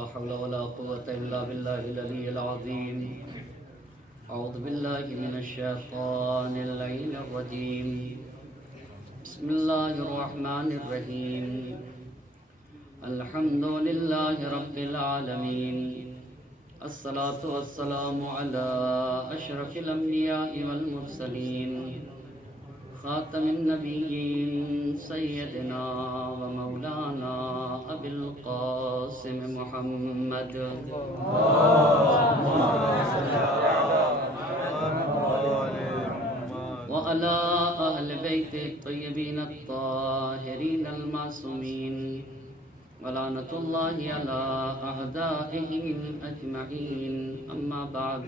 لا حول ولا قوة إلا بالله العلي العظيم. أعوذ بالله من الشيطان اللعين الرجيم. بسم الله الرحمن الرحيم. الحمد لله رب العالمين. الصلاة والسلام على أشرف الأنبياء والمرسلين خاتم النبيين سيدنا ومولانا أبي القاسم محمد وعلى أهل بيت الطيبين الطاهرين المعصومين ولعنة الله على أعدائهم أجمعين. أما بعد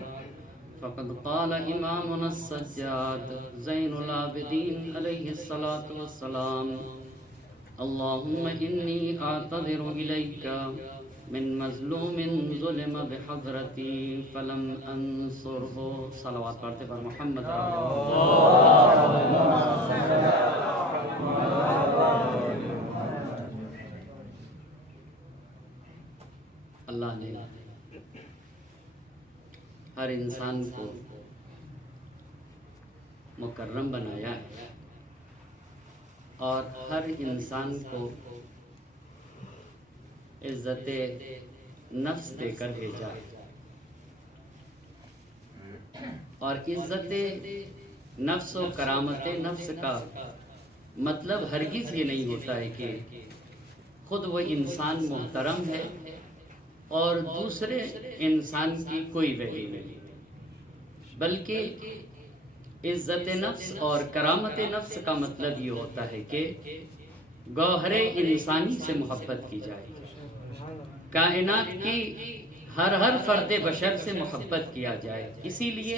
فقد قال إمامنا السجاد زين العابدين عليه الصلاة والسلام: اللهم إني أعتذر إليك من مظلوم ظلم بحضرتي فلم أنصره. صلوات پڑھتے پر محمد اللہ نے ہر انسان کو مکرم بنایا ہے اور ہر انسان کو عزت نفس دے کر بھیجا ہے. اور عزت نفس و کرامت نفس کا مطلب ہرگز یہ نہیں ہوتا ہے کہ خود وہ انسان محترم ہے اور دوسرے انسان کی کوئی ویلیو نہیں، بلکہ عزت نفس اور کرامت نفس کا مطلب یہ ہوتا ہے کہ گوہر انسانی سے محبت کی جائے، کائنات کی ہر فرد بشر سے محبت کیا جائے. اسی لیے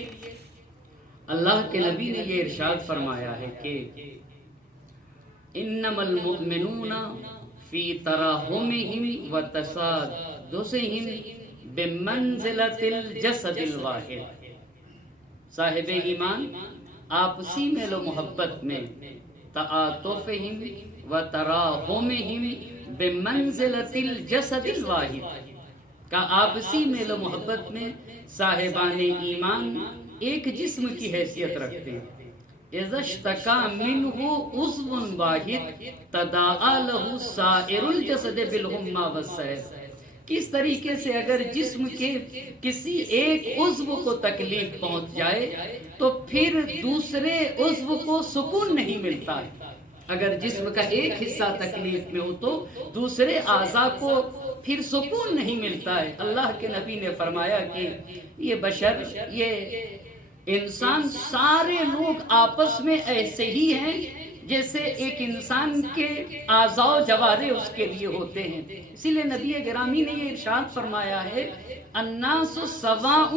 اللہ کے نبی نے یہ ارشاد فرمایا ہے کہ انما المؤمنون فی تراحمہم و تصادسہم بمنزلۃ الجسد الواحد. صاحب ایمان آپسی میل و محبت میں تعاطفہم و تراحمہم بمنزلۃ الجسد الواحد کا آپسی میل و محبت میں صاحبان ایمان ایک جسم کی حیثیت رکھتے ہیں. اذا اشتکا منہ عضو واحد تداعی لہ سائر الجسد بالحمى والسہر. کس طریقے سے اگر جسم کے کسی ایک عضو کو تکلیف پہنچ جائے تو پھر دوسرے عضو کو سکون نہیں ملتا ہے. اگر جسم کا ایک حصہ تکلیف میں ہو تو دوسرے اعضاء کو پھر سکون نہیں ملتا ہے. اللہ کے نبی نے فرمایا کہ یہ بشر، یہ انسان، سارے لوگ آپس میں ایسے ہی ہیں جیسے ایک انسان کے اعضاء و جوارح اس کے لیے ہوتے ہیں. اسی لیے نبی گرامی نے یہ ارشاد فرمایا ہے: الناس سواء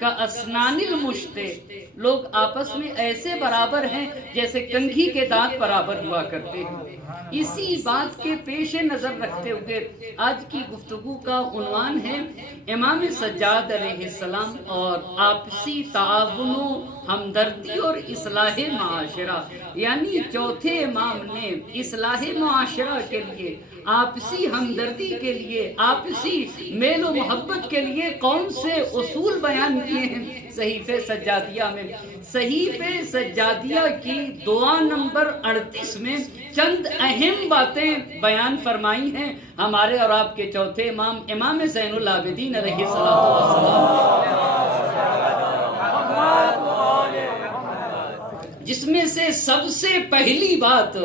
کاسنان المشط. لوگ آپس میں ایسے برابر ہیں جیسے کنگھی کے دانت برابر ہوا کرتے ہیں. اسی بات کے پیش نظر رکھتے ہوئے آج کی گفتگو کا عنوان ہے امام سجاد علیہ السلام اور آپسی تعاون و ہمدردی اور اصلاح معاشرہ. یعنی چوتھے امام نے اصلاح معاشرہ کے لیے، آپسی ہمدردی کے لیے، آپسی میل و محبت کے لیے کون سے اصول بیان کیے ہیں صحیفہ سجادیہ میں. صحیفہ سجادیہ کی دعا نمبر 38 میں چند اہم باتیں بیان فرمائی ہیں ہمارے اور آپ کے چوتھے امام امام زین العابدین علیہ السلام، جس میں سے سب سے پہلی بات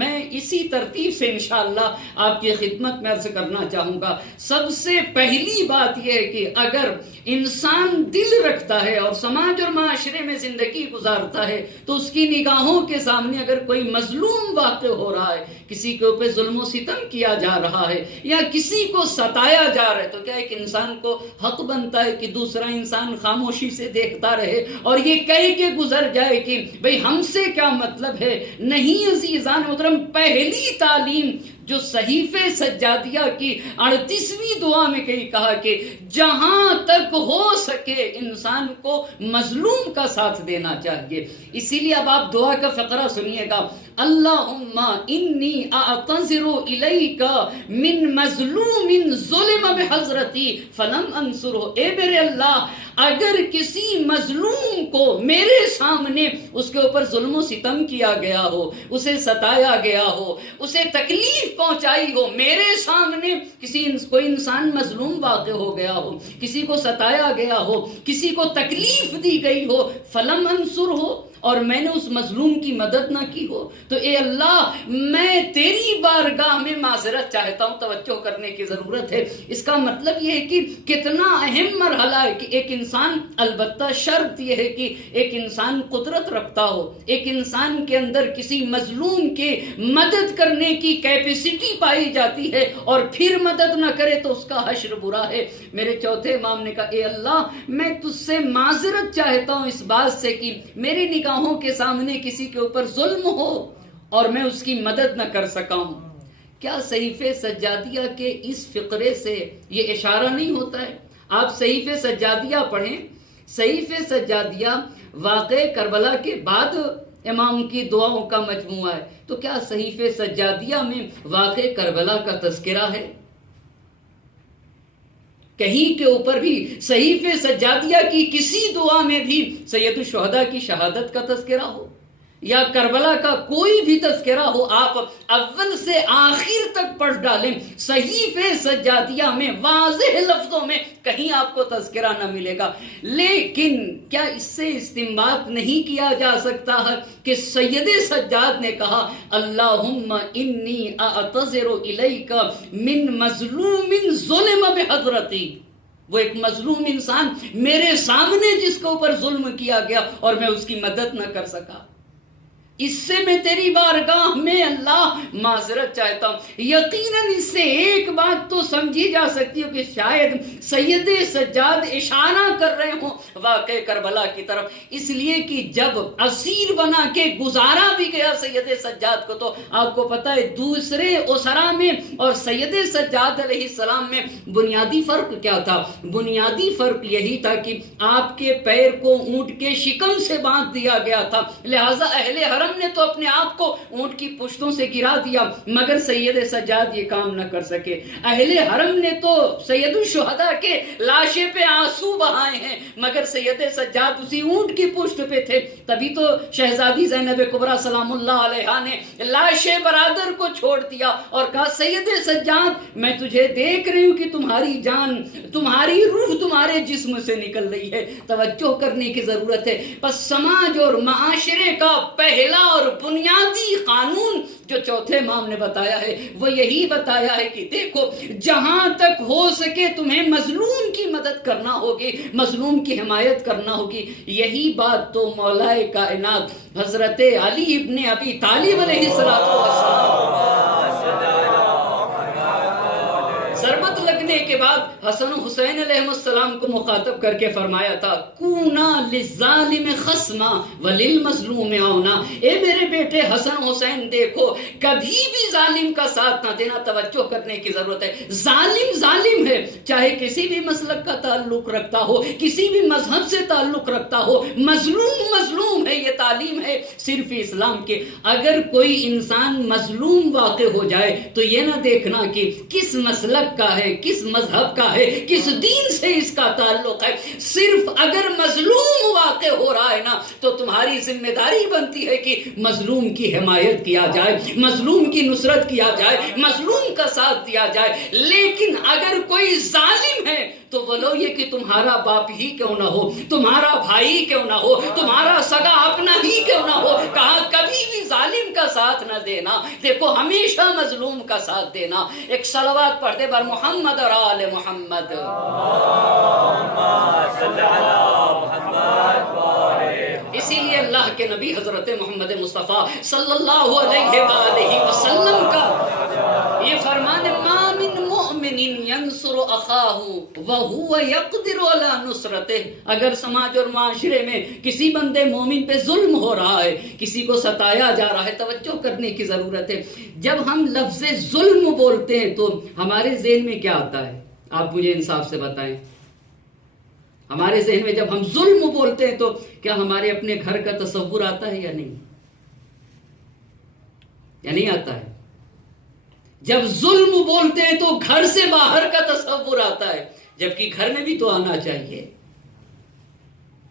میں اسی ترتیب سے انشاءاللہ آپ کی خدمت میں عرض کرنا چاہوں گا. سب سے پہلی بات یہ ہے کہ اگر انسان دل رکھتا ہے اور سماج اور معاشرے میں زندگی گزارتا ہے تو اس کی نگاہوں کے سامنے اگر کوئی مظلوم واقع ہو رہا ہے، کسی کے اوپر ظلم و ستم کیا جا رہا ہے یا کسی کو ستایا جا رہا ہے، تو کیا ایک انسان کو حق بنتا ہے کہ دوسرا انسان خاموشی سے دیکھتا رہے اور یہ کہہ کے گزر جائے کہ بھئی ہم سے کیا مطلب ہے؟ نہیں عزیزان محترم، پہلی تعلیم جو صحیفے سجادیہ کی 38ویں دعا میں کہا کہ جہاں تک ہو سکے انسان کو مظلوم کا ساتھ دینا چاہیے. اسی لیے اب آپ دعا کا فقرہ سنیے گا. اللہم انی اعتذر الیک من مظلوم ظلم بحضرتی فلم انصرہ. اے میرے اللہ، اگر کسی مظلوم کو میرے سامنے اس کے اوپر ظلم و ستم کیا گیا ہو، اسے ستایا گیا ہو، اسے تکلیف پہنچائی ہو، میرے سامنے کوئی انسان مظلوم واقع ہو گیا ہو، کسی کو ستایا گیا ہو، کسی کو تکلیف دی گئی ہو، فلم انصر ہو، اور میں نے اس مظلوم کی مدد نہ کی ہو، تو اے اللہ میں تیری بارگاہ میں معذرت چاہتا ہوں. توجہ کرنے کی ضرورت ہے. اس کا مطلب یہ ہے کہ کتنا اہم مرحلہ ہے کہ ایک انسان، البتہ شرط یہ ہے کہ ایک انسان قدرت رکھتا ہو، ایک انسان کے اندر کسی مظلوم کے مدد کرنے کی کیپیسٹی پائی جاتی ہے، اور پھر مدد نہ کرے تو اس کا حشر برا ہے. میرے چوتھے امام نے کہا اے اللہ میں تجھ سے معذرت چاہتا ہوں اس بات سے کہ میری نگاہوں کے سامنے کسی کے اوپر ظلم ہو اور میں اس کی مدد نہ کر سکا ہوں. کیا صحیفے سجادیہ کے اس فقرے سے یہ اشارہ نہیں ہوتا ہے؟ آپ صحیفے سجادیہ پڑھیں. صحیفے سجادیہ واقع کربلا کے بعد امام کی دعاؤں کا مجموعہ ہے، تو کیا صحیفے سجادیہ میں واقع کربلا کا تذکرہ ہے؟ کہیں کے اوپر بھی صحیفے سجادیہ کی کسی دعا میں بھی سید الشہداء کی شہادت کا تذکرہ ہو یا کربلا کا کوئی بھی تذکرہ ہو، آپ اول سے آخر تک پڑھ ڈالیں، صحیفے سجادیہ میں واضح لفظوں میں کہیں آپ کو تذکرہ نہ ملے گا. لیکن کیا اس سے استنباط نہیں کیا جا سکتا ہے کہ سید سجاد نے کہا اللہم انی اعتذر الیک من مظلوم ظلم بحضرتی. وہ ایک مظلوم انسان میرے سامنے جس کے اوپر ظلم کیا گیا اور میں اس کی مدد نہ کر سکا، اس سے میں تیری بارگاہ میں اللہ معذرت چاہتا ہوں. یقیناً اس سے ایک بات تو سمجھی جا سکتی ہے کہ شاید سید سجاد اشارہ کر رہے ہوں واقع کربلا کی طرف، اس لیے کہ جب اسیر بنا کے گزارا بھی گیا سید سجاد کو، تو آپ کو پتہ ہے دوسرے اسرا میں اور سید سجاد علیہ السلام میں بنیادی فرق کیا تھا؟ بنیادی فرق یہی تھا کہ آپ کے پیر کو اونٹ کے شکم سے باندھ دیا گیا تھا، لہٰذا اہل حرم نے تو اپنے آپ کو اونٹ کی پشتوں سے گرا دیا، مگر سید سجاد یہ کام نہ کر سکے. اہل حرم نے تو سید الشہداء کے لاشے پہ آنسو بہائے ہیں، مگر سید سجاد اسی اونٹ کی پشت پہ تھے. تبھی تو شہزادی زینب کبریٰ سلام اللہ علیہا نے لاش برادر کو چھوڑ دیا اور کہا سید سجاد میں تجھے دیکھ رہی ہوں کہ تمہاری جان، تمہاری روح تمہارے جسم سے نکل رہی ہے. توجہ کرنے کی ضرورت ہے. پس سماج اور معاشرے کا پہلا اور بنیادی قانون جو چوتھے امام نے بتایا ہے وہ یہی بتایا ہے کہ دیکھو جہاں تک ہو سکے تمہیں مظلوم کی مدد کرنا ہوگی، مظلوم کی حمایت کرنا ہوگی. یہی بات تو مولا کائنات حضرت علی ابن ابی طالب علیہ السلام ضربت لگنے کے بعد حسن و حسین علیہ السلام کو مخاطب کر کے فرمایا تھا کونا للظالم خصما وللمظلوم عونا. اے میرے بیٹے حسن حسین دیکھو کبھی بھی ظالم کا ساتھ نہ دینا. توجہ کرنے کی ضرورت ہے. ظالم ہے، چاہے کسی بھی مسلک کا تعلق رکھتا ہو، کسی بھی مذہب سے تعلق رکھتا ہو، مظلوم ہے. یہ تعلیم ہے صرف اسلام کے. اگر کوئی انسان مظلوم واقع ہو جائے تو یہ نہ دیکھنا کہ کس مسلک کا ہے، کس مذہب کا ہے، کس دین سے اس کا تعلق ہے. صرف اگر مظلوم واقع ہو رہا ہے نا تو تمہاری ذمہ داری بنتی ہے کہ مظلوم کی حمایت کیا جائے، مظلوم کی نصرت کیا جائے، مظلوم کا ساتھ دیا جائے. لیکن اگر کوئی ظالم ہے تو بولو یہ کہ تمہارا باپ ہی کیوں نہ ہو، تمہارا بھائی کیوں نہ ہو، تمہارا سگا اپنا ہی کیوں نہ ہو، کہا کبھی بھی ظالم کا ساتھ نہ دینا. دیکھو ہمیشہ مظلوم کا ساتھ دینا. ایک صلوات پڑھ دے بر محمد اور آل محمد. اسی لیے اللہ کے نبی حضرت محمد مصطفیٰ صلی اللہ علیہ وآلہ وسلم کا یہ فرمان ما من مؤمن ينصر اخاه وهو يقدر على نصرته. اگر سماج اور معاشرے میں کسی بندے مومن پہ ظلم ہو رہا ہے، کسی کو ستایا جا رہا ہے، توجہ کرنے کی ضرورت ہے. جب ہم لفظ ظلم بولتے ہیں تو ہمارے ذہن میں کیا آتا ہے؟ آپ مجھے انصاف سے بتائیں. ہمارے ذہن میں جب ہم ظلم بولتے ہیں تو کیا ہمارے اپنے گھر کا تصور آتا ہے یا نہیں؟ یا نہیں آتا ہے؟ جب ظلم بولتے ہیں تو گھر سے باہر کا تصور آتا ہے، جبکہ گھر میں بھی تو آنا چاہیے.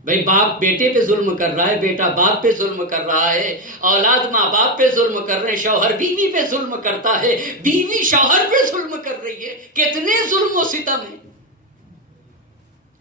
بھئی باپ بیٹے پہ ظلم کر رہا ہے، بیٹا باپ پہ ظلم کر رہا ہے، اولاد ماں باپ پہ ظلم کر رہے ہیں، شوہر بیوی پہ ظلم کرتا ہے، بیوی شوہر پہ ظلم کر رہی ہے. کتنے ظلم و ستم ہیں.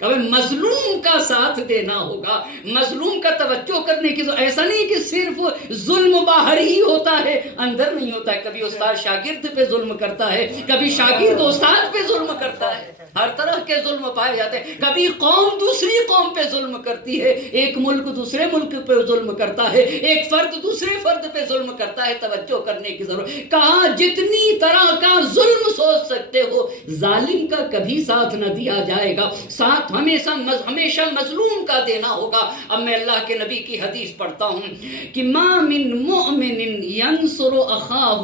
کبھی مظلوم کا ساتھ دینا ہوگا، مظلوم کا توجہ کرنے کی. ایسا نہیں کہ صرف ظلم باہر ہی ہوتا ہے، اندر نہیں ہوتا ہے. کبھی استاد شاگرد پہ ظلم کرتا ہے، کبھی شاگرد استاد پہ ظلم کرتا ہے. ہر طرح کے ظلم پائے جاتے ہیں. کبھی قوم دوسری قوم پہ ظلم کرتی ہے، ایک ملک دوسرے ملک پہ ظلم کرتا ہے، ایک فرد دوسرے فرد پہ ظلم کرتا ہے. توجہ کرنے کی ضرورت. کہا جتنی طرح کا ظلم سوچ سکتے ہو، ظالم کا کبھی ساتھ نہ دیا جائے گا، ساتھ ہمیشہ مظلوم کا دینا ہوگا. اب میں اللہ کے نبی کی حدیث پڑھتا ہوں کہ ما من مؤمن ينصر اخاه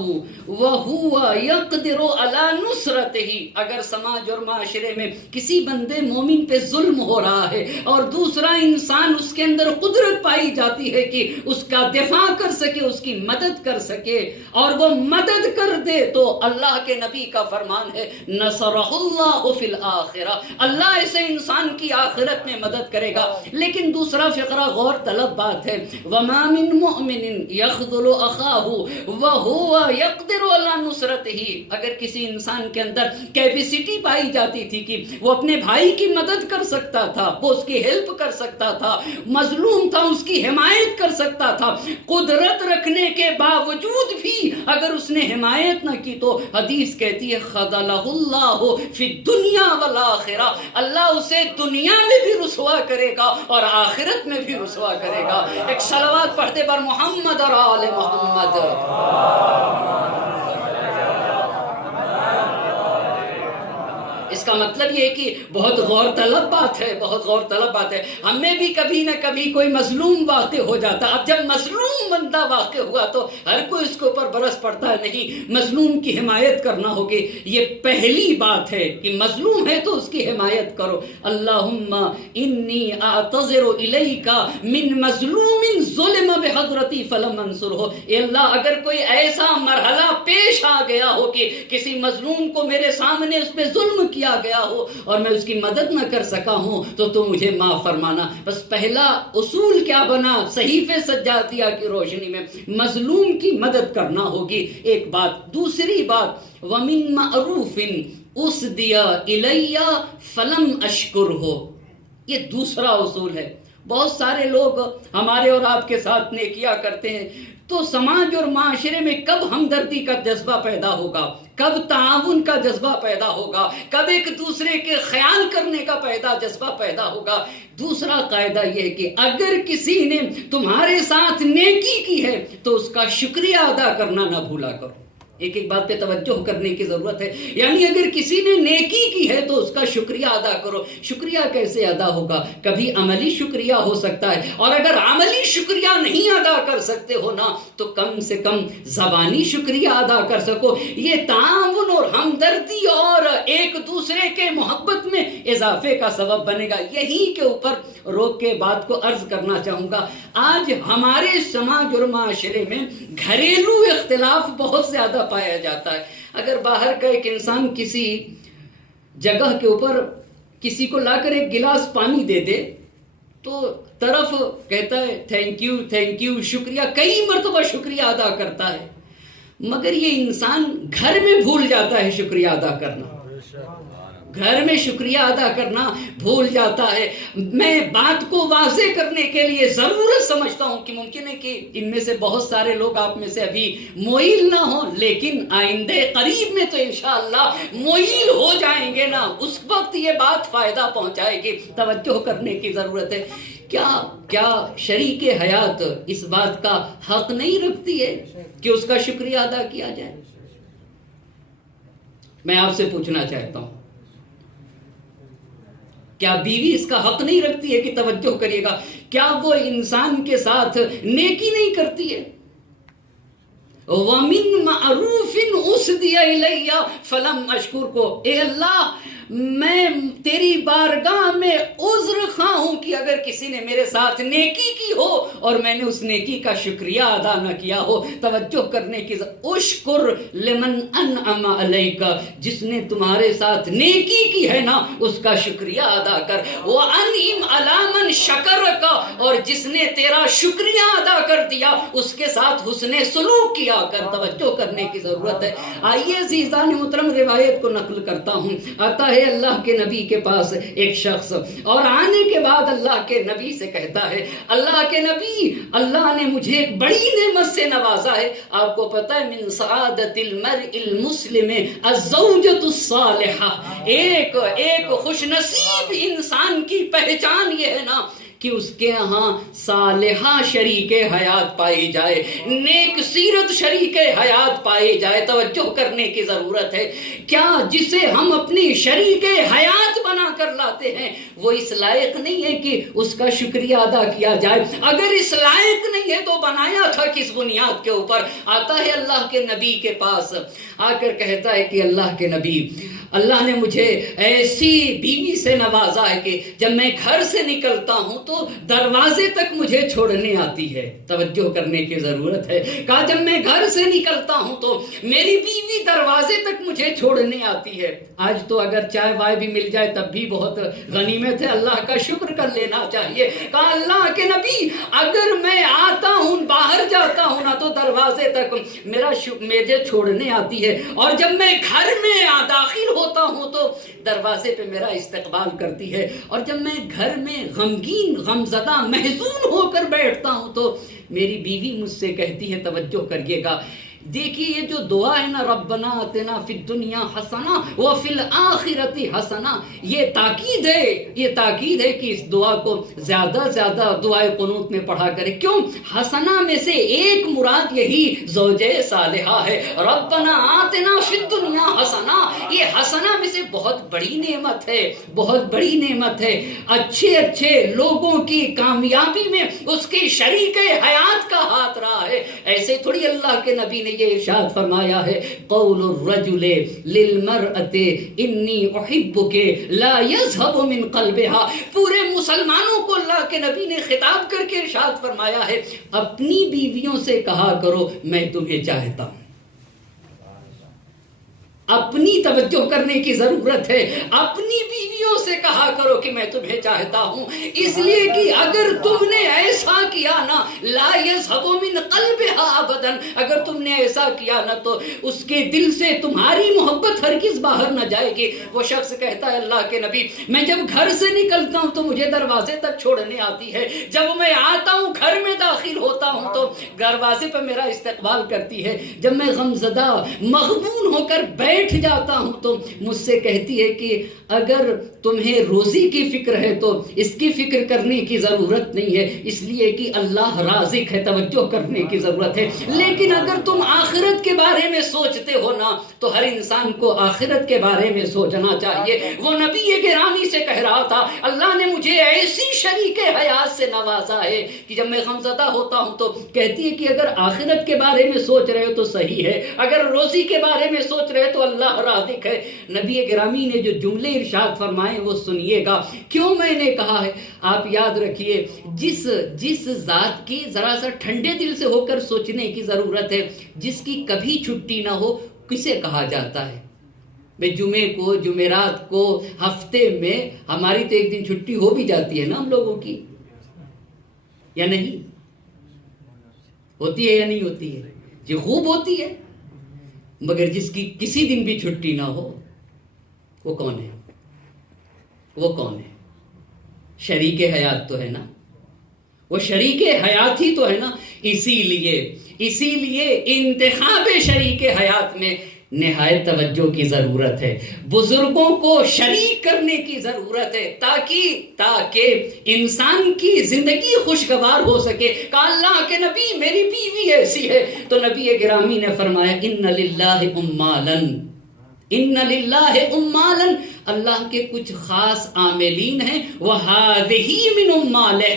وهو يقدر على نصرته. اگر سماج اور معاشرے میں کسی بندے مومن پہ ظلم ہو رہا ہے اور دوسرا انسان اس کے اندر قدرت پائی جاتی ہے کہ اس کا دفاع کر سکے، اس کی مدد کر سکے، اور وہ مدد کر دے، تو اللہ کے نبی کا فرمان ہے نصرہ اللہ فی الآخرہ. اللہ ایسے انسان کی آخرت میں مدد کرے گا. لیکن دوسرا فقرہ غور طلب بات ہے. وما من مؤمن يخذل اخاه وهو يقدر على نصرته. اگر کسی انسان کے اندر کیپیسٹی پائی جاتی تھی کہ وہ اپنے بھائی کی مدد کر سکتا تھا، وہ اس کی ہیلپ کر سکتا تھا، مظلوم تھا اس کی حمایت کر سکتا تھا، قدرت رکھنے کے باوجود بھی اگر اس نے حمایت نہ کی تو حدیث کہتی ہے خذلہ اللہ فی الدنیا والآخرہ. اللہ اسے دنیا میں بھی رسوا کرے گا اور آخرت میں بھی رسوا کرے گا. ایک صلوات پڑھتے بر محمد اور آل محمد. اس کا مطلب یہ ہے کہ بہت غور طلب بات ہے، بہت غور طلب بات ہے. ہمیں بھی کبھی نہ کبھی کوئی مظلوم واقع ہو جاتا. اب جب مظلوم بندہ واقع ہوا تو ہر کوئی اس کے اوپر برس پڑتا ہے. نہیں، مظلوم کی حمایت کرنا ہوگی. یہ پہلی بات ہے کہ مظلوم ہے تو اس کی حمایت کرو. اللہم انی اعتذر الیک من مظلوم ظلم بحضرتی فلم انصرہ. اے اللہ، اگر کوئی ایسا مرحلہ پیش آ گیا ہو کہ کسی مظلوم کو میرے سامنے اس پہ ظلم کیا گیا ہو اور میں اس کی مدد نہ کر سکا ہوں تو تم مجھے معاف فرمانا. بس پہلا اصول کیا بنا صحیفے سجادیہ کی روشنی میں؟ مظلوم کی مدد کرنا ہوگی. ایک بات. دوسری بات وَمِن مَعْرُوفٍ أُسْدِيَ إِلَيَّ فَلَمْ أَشْكُرْهُ. یہ دوسرا اصول ہے. بہت سارے لوگ ہمارے اور آپ کے ساتھ نیکیاں کرتے ہیں تو سماج اور معاشرے میں کب ہمدردی کا جذبہ پیدا ہوگا، کب تعاون کا جذبہ پیدا ہوگا، کب ایک دوسرے کے خیال کرنے کا جذبہ پیدا ہوگا. دوسرا قاعدہ یہ ہے کہ اگر کسی نے تمہارے ساتھ نیکی کی ہے تو اس کا شکریہ ادا کرنا نہ بھولا کرو. ایک ایک بات پہ توجہ کرنے کی ضرورت ہے. یعنی اگر کسی نے نیکی کی ہے تو اس کا شکریہ ادا کرو. شکریہ کیسے ادا ہوگا؟ کبھی عملی شکریہ ہو سکتا ہے، اور اگر عملی شکریہ نہیں ادا کر سکتے ہو نا تو کم سے کم زبانی شکریہ ادا کر سکو. یہ تعاون اور ہمدردی اور ایک دوسرے کے محبت میں اضافے کا سبب بنے گا. یہی کے اوپر روک کے بات کو عرض کرنا چاہوں گا. آج ہمارے سماج اور معاشرے میں گھریلو اختلاف بہت زیادہ پایا جاتا ہے. اگر باہر کا ایک انسان کسی جگہ کے اوپر کسی کو لا کر ایک گلاس پانی دے دے تو طرف کہتا ہے تھینک یو شکریہ، کئی مرتبہ شکریہ ادا کرتا ہے، مگر یہ انسان گھر میں بھول جاتا ہے شکریہ ادا کرنا. گھر میں شکریہ ادا کرنا بھول جاتا ہے. میں بات کو واضح کرنے کے لیے ضرورت سمجھتا ہوں کہ ممکن ہے کہ ان میں سے بہت سارے لوگ آپ میں سے ابھی موئل نہ ہوں، لیکن آئندہ قریب میں تو انشاءاللہ موئل ہو جائیں گے نا، اس وقت یہ بات فائدہ پہنچائے گی. توجہ کرنے کی ضرورت ہے. کیا شریک حیات اس بات کا حق نہیں رکھتی ہے کہ اس کا شکریہ ادا کیا جائے؟ میں آپ سے پوچھنا چاہتا ہوں کیا بیوی اس کا حق نہیں رکھتی ہے کہ توجہ کریے گا؟ کیا وہ انسان کے ساتھ نیکی نہیں کرتی ہے؟ وَمِن مَعْرُوفٍ أُسْدِيَ إِلَيَّ فَلَمْ أَشْكُرْكُ، اے اللہ میں تیری بارگاہ میں عذر خواہ ہوں کہ اگر کسی نے میرے ساتھ نیکی کی ہو اور میں نے اس نیکی کا شکریہ ادا نہ کیا ہو۔ توجہ کرنے کی اشکر لمن انعم علیک، جس نے تمہارے ساتھ نیکی کی ہے نا اس کا شکریہ ادا کر۔ وَأَنْعِمْ عَلَىٰ مَنْ شَكَرَكَ، اور جس نے تیرا شکریہ ادا کر دیا اس کے ساتھ حسن سلوک کیا کر۔ توجہ کرنے کی ضرورت ہے۔ آئیے عزیزان محترم روایت کو نقل کرتا ہوں۔ آتا ہے اللہ کے نبی کے پاس ایک شخص، اور آنے کے بعد اللہ کے نبی سے کہتا ہے اللہ کے نبی، اللہ نے مجھے ایک بڑی نعمت سے نوازا ہے۔ آپ کو پتہ ہے من سعادت المرء المسلم الزوجۃ الصالحہ، ایک خوش نصیب انسان کی پہچان یہ ہے نا کہ اس کے ہاں صالحہ شریک حیات پائی جائے، نیک سیرت شریک حیات پائی جائے۔ توجہ کرنے کی ضرورت ہے۔ کیا جسے ہم اپنی شریک حیات بنا کر لاتے ہیں وہ اس لائق نہیں ہے کہ اس کا شکریہ ادا کیا جائے؟ اگر اس لائق نہیں ہے تو بنایا تھا کس بنیاد کے اوپر؟ آتا ہے اللہ کے نبی کے پاس، آ کر کہتا ہے کہ اللہ کے نبی، اللہ نے مجھے ایسی بیوی سے نوازا ہے کہ جب میں گھر سے نکلتا ہوں تو دروازے تک مجھے چھوڑنے آتی ہے۔ توجہ کرنے کی ضرورت ہے۔ کہا جب میں گھر سے نکلتا ہوں تو میری بیوی دروازے تک مجھے چھوڑنے آتی ہے۔ آج تو اگر چائے وائے بھی مل جائے تب بھی بہت غنیمت ہے، اللہ کا شکر کر لینا چاہیے۔ کہا اللہ کے نبی اگر میں آتا ہوں باہر جاتا ہوں نا تو دروازے تک مجھے چھوڑنے آتی ہے، اور جب میں گھر میں داخل ہوتا ہوں تو دروازے پہ میرا استقبال کرتی ہے، اور جب میں گھر میں غمگین غمزدہ محزون ہو کر بیٹھتا ہوں تو میری بیوی مجھ سے کہتی ہے، توجہ کریے گا، دیکھیے یہ جو دعا ہے نا ربنا آتنا فی الدنیا حسنہ وفی الآخرۃ حسنہ، یہ تاکید ہے کہ اس دعا کو زیادہ زیادہ دعائے قنوت میں پڑھا کرے۔ کیوں؟ حسنہ میں سے ایک مراد یہی زوجہ صالحہ ہے۔ ربنا آتنا فی الدنیا حسنہ، یہ حسنہ میں سے بہت بڑی نعمت ہے، بہت بڑی نعمت ہے۔ اچھے لوگوں کی کامیابی میں اس کی شریک حیات کا ہاتھ رہا ہے۔ ایسے تھوڑی اللہ کے نبی نے یہ ارشاد فرمایا ہے قول الرجل للمرأة انی احبک لا یذهب من قلبها، پورے مسلمانوں کو اللہ کے نبی نے خطاب کر کے ارشاد فرمایا ہے اپنی بیویوں سے کہا کرو میں تمہیں چاہتا ہوں۔ اپنی توجہ کرنے کی ضرورت ہے، اپنی بیویوں سے کہا کرو کہ میں تمہیں چاہتا ہوں، اس لیے کہ اگر تم نے ایسا کیا نا لا یذهب من قلبها ابدا، اگر تم نے ایسا کیا نا تو اس کے دل سے تمہاری محبت ہرگز باہر نہ جائے گی۔ وہ شخص کہتا ہے اللہ کے نبی میں جب گھر سے نکلتا ہوں تو مجھے دروازے تک چھوڑنے آتی ہے، جب میں آتا ہوں گھر میں داخل ہوتا ہوں تو دروازے پر میرا استقبال کرتی ہے، جب میں غمزدہ مغبون ہو کر بیٹھ جاتا ہوں تو مجھ سے کہتی ہے کہ اگر تمہیں روزی کی فکر ہے تو اس کی فکر کرنے کی ضرورت نہیں ہے، اس لیے کہ اللہ رازق ہے۔ توجہ کرنے کی ضرورت ہے۔ لیکن اگر تم آخرت کے بارے میں سوچتے ہو نا تو ہر انسان کو آخرت کے بارے میں سوچنا چاہیے۔ وہ نبی گرامی سے کہہ رہا تھا اللہ نے مجھے ایسی شریک حیات سے نوازا ہے کہ جب میں غمزدہ ہوتا ہوں تو کہتی ہے کہ اگر آخرت کے بارے میں سوچ رہے ہو تو صحیح ہے، اگر روزی کے بارے میں سوچ رہے ہو تو اللہ رازق ہے۔ نبی گرامی نے جو جملے ارشاد فرمائے وہ سنیے گا، کیوں میں نے کہا ہے آپ یاد رکھیے، جس ذات کی ذرا سا ٹھنڈے دل سے ہو کر سوچنے کی ضرورت ہے، جس کی کبھی چھٹی نہ ہو کسے کہا جاتا ہے؟ میں جمعے کو جمعرات کو ہفتے میں ہماری تو ایک دن چھٹی ہو بھی جاتی ہے نا ہم لوگوں کی، یا نہیں ہوتی ہے یا نہیں ہوتی ہے؟ جی خوب ہوتی ہے، مگر جس کی کسی دن بھی چھٹی نہ ہو وہ کون ہے؟ وہ کون ہے؟ شریک حیات تو ہے نا، وہ شریک حیات ہی تو ہے نا۔ اسی لیے انتخاب شریک حیات میں نہایت توجہ کی ضرورت ہے، بزرگوں کو شریک کرنے کی ضرورت ہے تاکہ انسان کی زندگی خوشگوار ہو سکے۔ کہ اللہ کے نبی میری بیوی ایسی ہے تو نبی گرامی نے فرمایا ان للہ امالا، ان للہ عمالا، اللہ کے کچھ خاص عاملین ہیں، وَهَذِهِ مِنْ عُمَّالِهِ،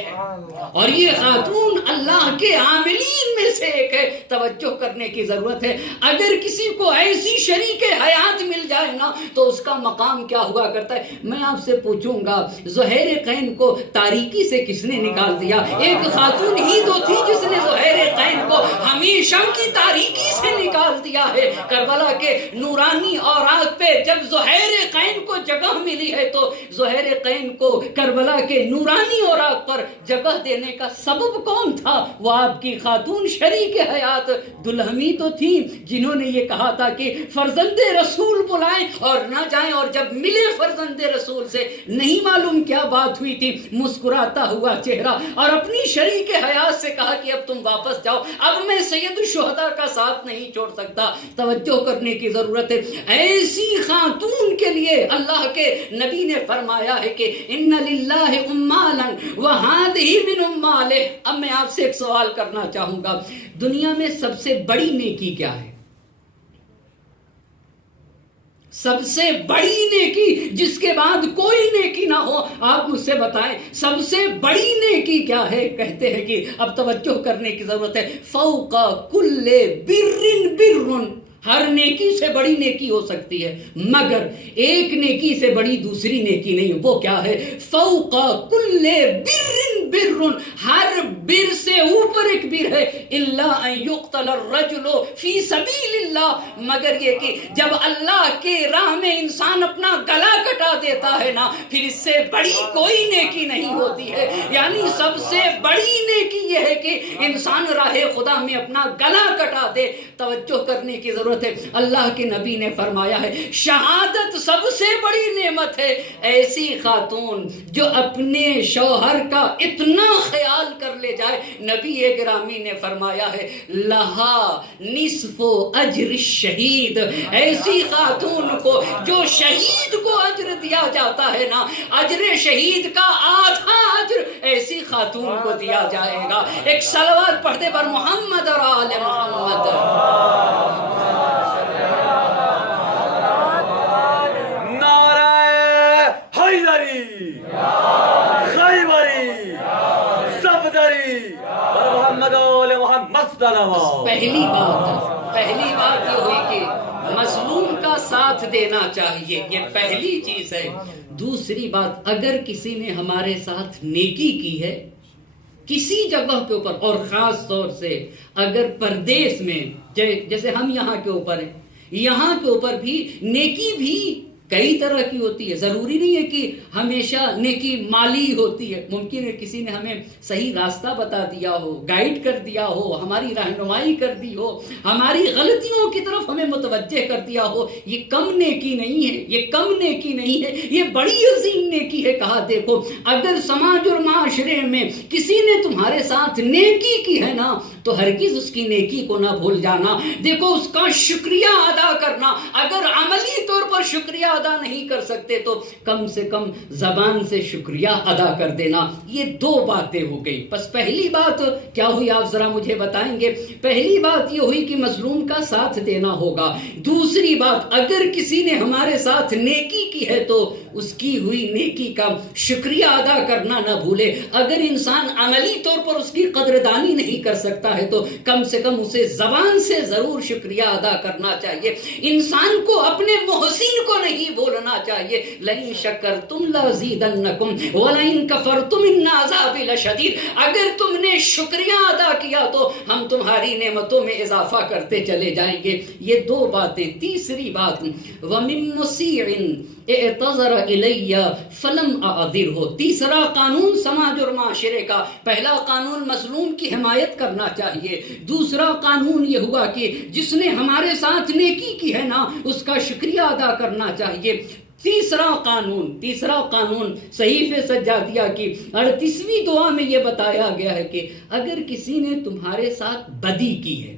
اور یہ خاتون اللہ کے عاملین میں سے ایک ہے۔ توجہ کرنے کی ضرورت ہے، اگر کسی کو ایسی شریک حیات مل جائے نا تو اس کا مقام کیا ہوا کرتا ہے۔ میں آپ سے پوچھوں گا، زہیر قین کو تاریکی سے کس نے نکال دیا؟ ایک خاتون ہی تو تھی جس نے زہیر قین کو ہمیشہ کی تاریکی سے نکال دیا ہے۔ کربلا کے نورانی اوراق پہ جب زہیر قین کو جگہ ملی ہے تو زہیر قین کو کربلا کے نورانی اوراق پر جگہ دینے کا سبب کون تھا؟ وہ آپ کی خاتون شریک حیات دلہمی تو تھی، جنہوں نے یہ کہا تھا کہ فرزند رسول بلائیں اور نہ جائیں، اور جب ملے فرزند رسول سے نہیں معلوم کیا بات ہوئی تھی، مسکراتا ہوا چہرہ، اور اپنی شریک حیات سے کہا کہ اب تم واپس جاؤ، اب میں سید الشہداء کا ساتھ نہیں چھوڑ سکتا۔ توجہ کرنے کی ضرورت ہے، ایسی خاتون کے لیے اللہ کے نبی نے فرمایا ہے کہ ان للہ عمالا وَهَذِهِ مِنْ عُمَّالِهِ۔ اب میں آپ سے ایک سوال کرنا چاہوں گا، دنیا میں سب سے بڑی نیکی کیا ہے؟ سب سے بڑی نیکی جس کے بعد کوئی نیکی نہ ہو، آپ مجھ سے بتائیں سب سے بڑی نیکی کیا ہے؟ کہتے ہیں کہ اب توجہ کرنے کی ضرورت ہے، فوق کل بر بر، ہر نیکی سے بڑی نیکی ہو سکتی ہے مگر ایک نیکی سے بڑی دوسری نیکی نہیں۔ وہ کیا ہے؟ فوق کل بر بر، ہر بر سے اوپر ایک بر ہے، الا ان یقتل الرجل فی سبیل اللہ، مگر یہ کہ جب اللہ کے راہ میں انسان اپنا گلا کٹا دیتا ہے نا، پھر اس سے بڑی کوئی نیکی نہیں ہوتی ہے۔ یعنی سب سے بڑی نیکی یہ ہے کہ انسان راہ خدا میں اپنا گلا کٹا دے۔ توجہ کرنے کی ضرورت ہے، اللہ کے نبی نے فرمایا ہے شہادت سب سے بڑی نعمت ہے۔ ایسی خاتون جو اپنے شوہر کا اتنا خیال کر لے جائے، نبی گرامی نے فرمایا ہے لہا نصف اجر الشہید، ایسی خاتون کو جو شہید کو اجر دیا جاتا ہے نا، اجر شہید کا آدھا اجر ایسی خاتون کو دیا جائے گا۔ ایک صلوات پڑھتے پر محمد اور آل محمد۔ پہلی بات یہ ہوئی کہ مظلوم کا ساتھ دینا چاہیے، یہ پہلی چیز ہے۔ دوسری بات، اگر کسی نے ہمارے ساتھ نیکی کی ہے کسی جگہ کے اوپر، اور خاص طور سے اگر پردیس میں، جیسے ہم یہاں کے اوپر ہیں، یہاں کے اوپر بھی نیکی بھی کئی طرح کی ہوتی ہے، ضروری نہیں ہے کہ ہمیشہ نیکی مالی ہوتی ہے۔ ممکن ہے کسی نے ہمیں صحیح راستہ بتا دیا ہو، گائیڈ کر دیا ہو، ہماری رہنمائی کر دی ہو، ہماری غلطیوں کی طرف ہمیں متوجہ کر دیا ہو، یہ کم نیکی نہیں ہے، یہ کم نیکی نہیں ہے، یہ بڑی عظیم نیکی ہے۔ کہا دیکھو اگر سماج اور معاشرے میں کسی نے تمہارے ساتھ نیکی کی ہے نا تو ہرگز اس کی نیکی کو نہ بھول جانا، دیکھو اس کا شکریہ ادا کرنا۔ اگر عملی طور پر شکریہ ادا نہیں کر سکتے تو کم سے کم زبان سے شکریہ ادا کر دینا۔ یہ دو باتیں ہو گئی۔ بس پہلی بات کیا ہوئی آپ ذرا مجھے بتائیں گے؟ پہلی بات یہ ہوئی کہ مظلوم کا ساتھ دینا ہوگا۔ دوسری بات، اگر کسی نے ہمارے ساتھ نیکی کی ہے تو اس کی ہوئی نیکی کا شکریہ ادا کرنا نہ بھولے۔ اگر انسان عملی طور پر اس کی قدردانی نہیں کر سکتا ہے تو کم سے کم اسے زبان سے ضرور شکریہ ادا کرنا چاہیے۔ انسان کو اپنے محسن کو نہیں بولنا چاہیے، لئن شکرتم لازیدنکم ولئن کفرتم ان عذابی لشدید، اگر تم نے شکریہ ادا کیا تو ہم تمہاری نعمتوں میں اضافہ کرتے چلے جائیں گے۔ یہ دو باتیں۔ تیسری بات، ومن مسیع اعتذر الی فلم اعذرہ، تیسرا قانون سماج اور معاشرے کا۔ پہلا قانون مظلوم کی حمایت کرنا چاہیے، دوسرا قانون یہ ہوا کہ جس نے ہمارے ساتھ نیکی کی ہے نا اس کا شکریہ ادا کرنا چاہیے۔ تیسرا قانون صحیفہ سجادیہ کی 38ویں دعا میں یہ بتایا گیا ہے کہ اگر کسی نے تمہارے ساتھ بدی کی ہے،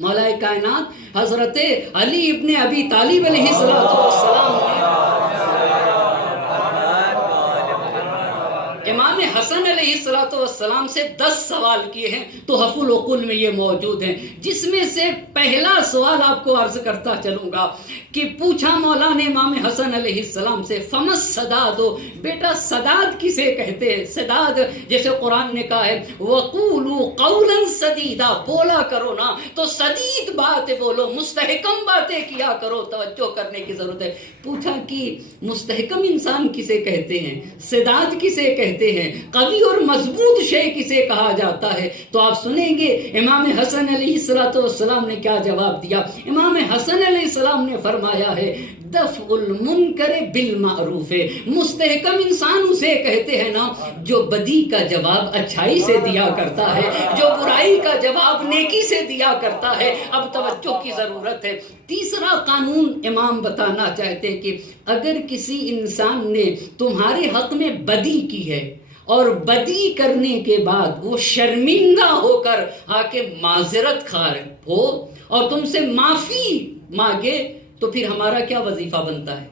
مولا کائنات حضرت علی ابن ابی طالب علیہ السلام نے امام حسن علیہ السلام سے 10 سوال کیے ہیں تحف العقول میں یہ موجود ہیں، جس میں سے پہلا سوال آپ کو عرض کرتا چلوں گا کہ پوچھا مولا نے امام حسن علیہ السلام سے فمس سداد، بیٹا سداد کسے کہتے ہیں؟ سداد جیسے قرآن نے کہا ہے وقولوا قولا سدیدا، بولا کرو نا تو سدید باتیں بولو، مستحکم باتیں کیا کرو، توجہ کرنے کی ضرورت ہے۔ پوچھا کہ مستحکم انسان کسے کہتے ہیں، سداد کسے کہتے ہیں، قوی اور مضبوط شے کسے کہا جاتا ہے؟ تو آپ سنیں گے امام حسن علیہ السلام نے کیا جواب دیا۔ امام حسن علیہ السلام نے فرمایا ہے دفع المنکر بالمعروف، مستحکم انسان اسے کہتے ہیں نا جو بدی کا جواب اچھائی سے دیا کرتا ہے، جو برائی کا جواب نیکی سے دیا کرتا ہے۔ اب توجہ کی ضرورت ہے۔ تیسرا قانون امام بتانا چاہتے ہیں کہ اگر کسی انسان نے تمہارے حق میں بدی کی ہے اور بدی کرنے کے بعد وہ شرمندہ ہو کر آ کے معذرت خواہ ہو اور تم سے معافی مانگے تو پھر ہمارا کیا وظیفہ بنتا ہے؟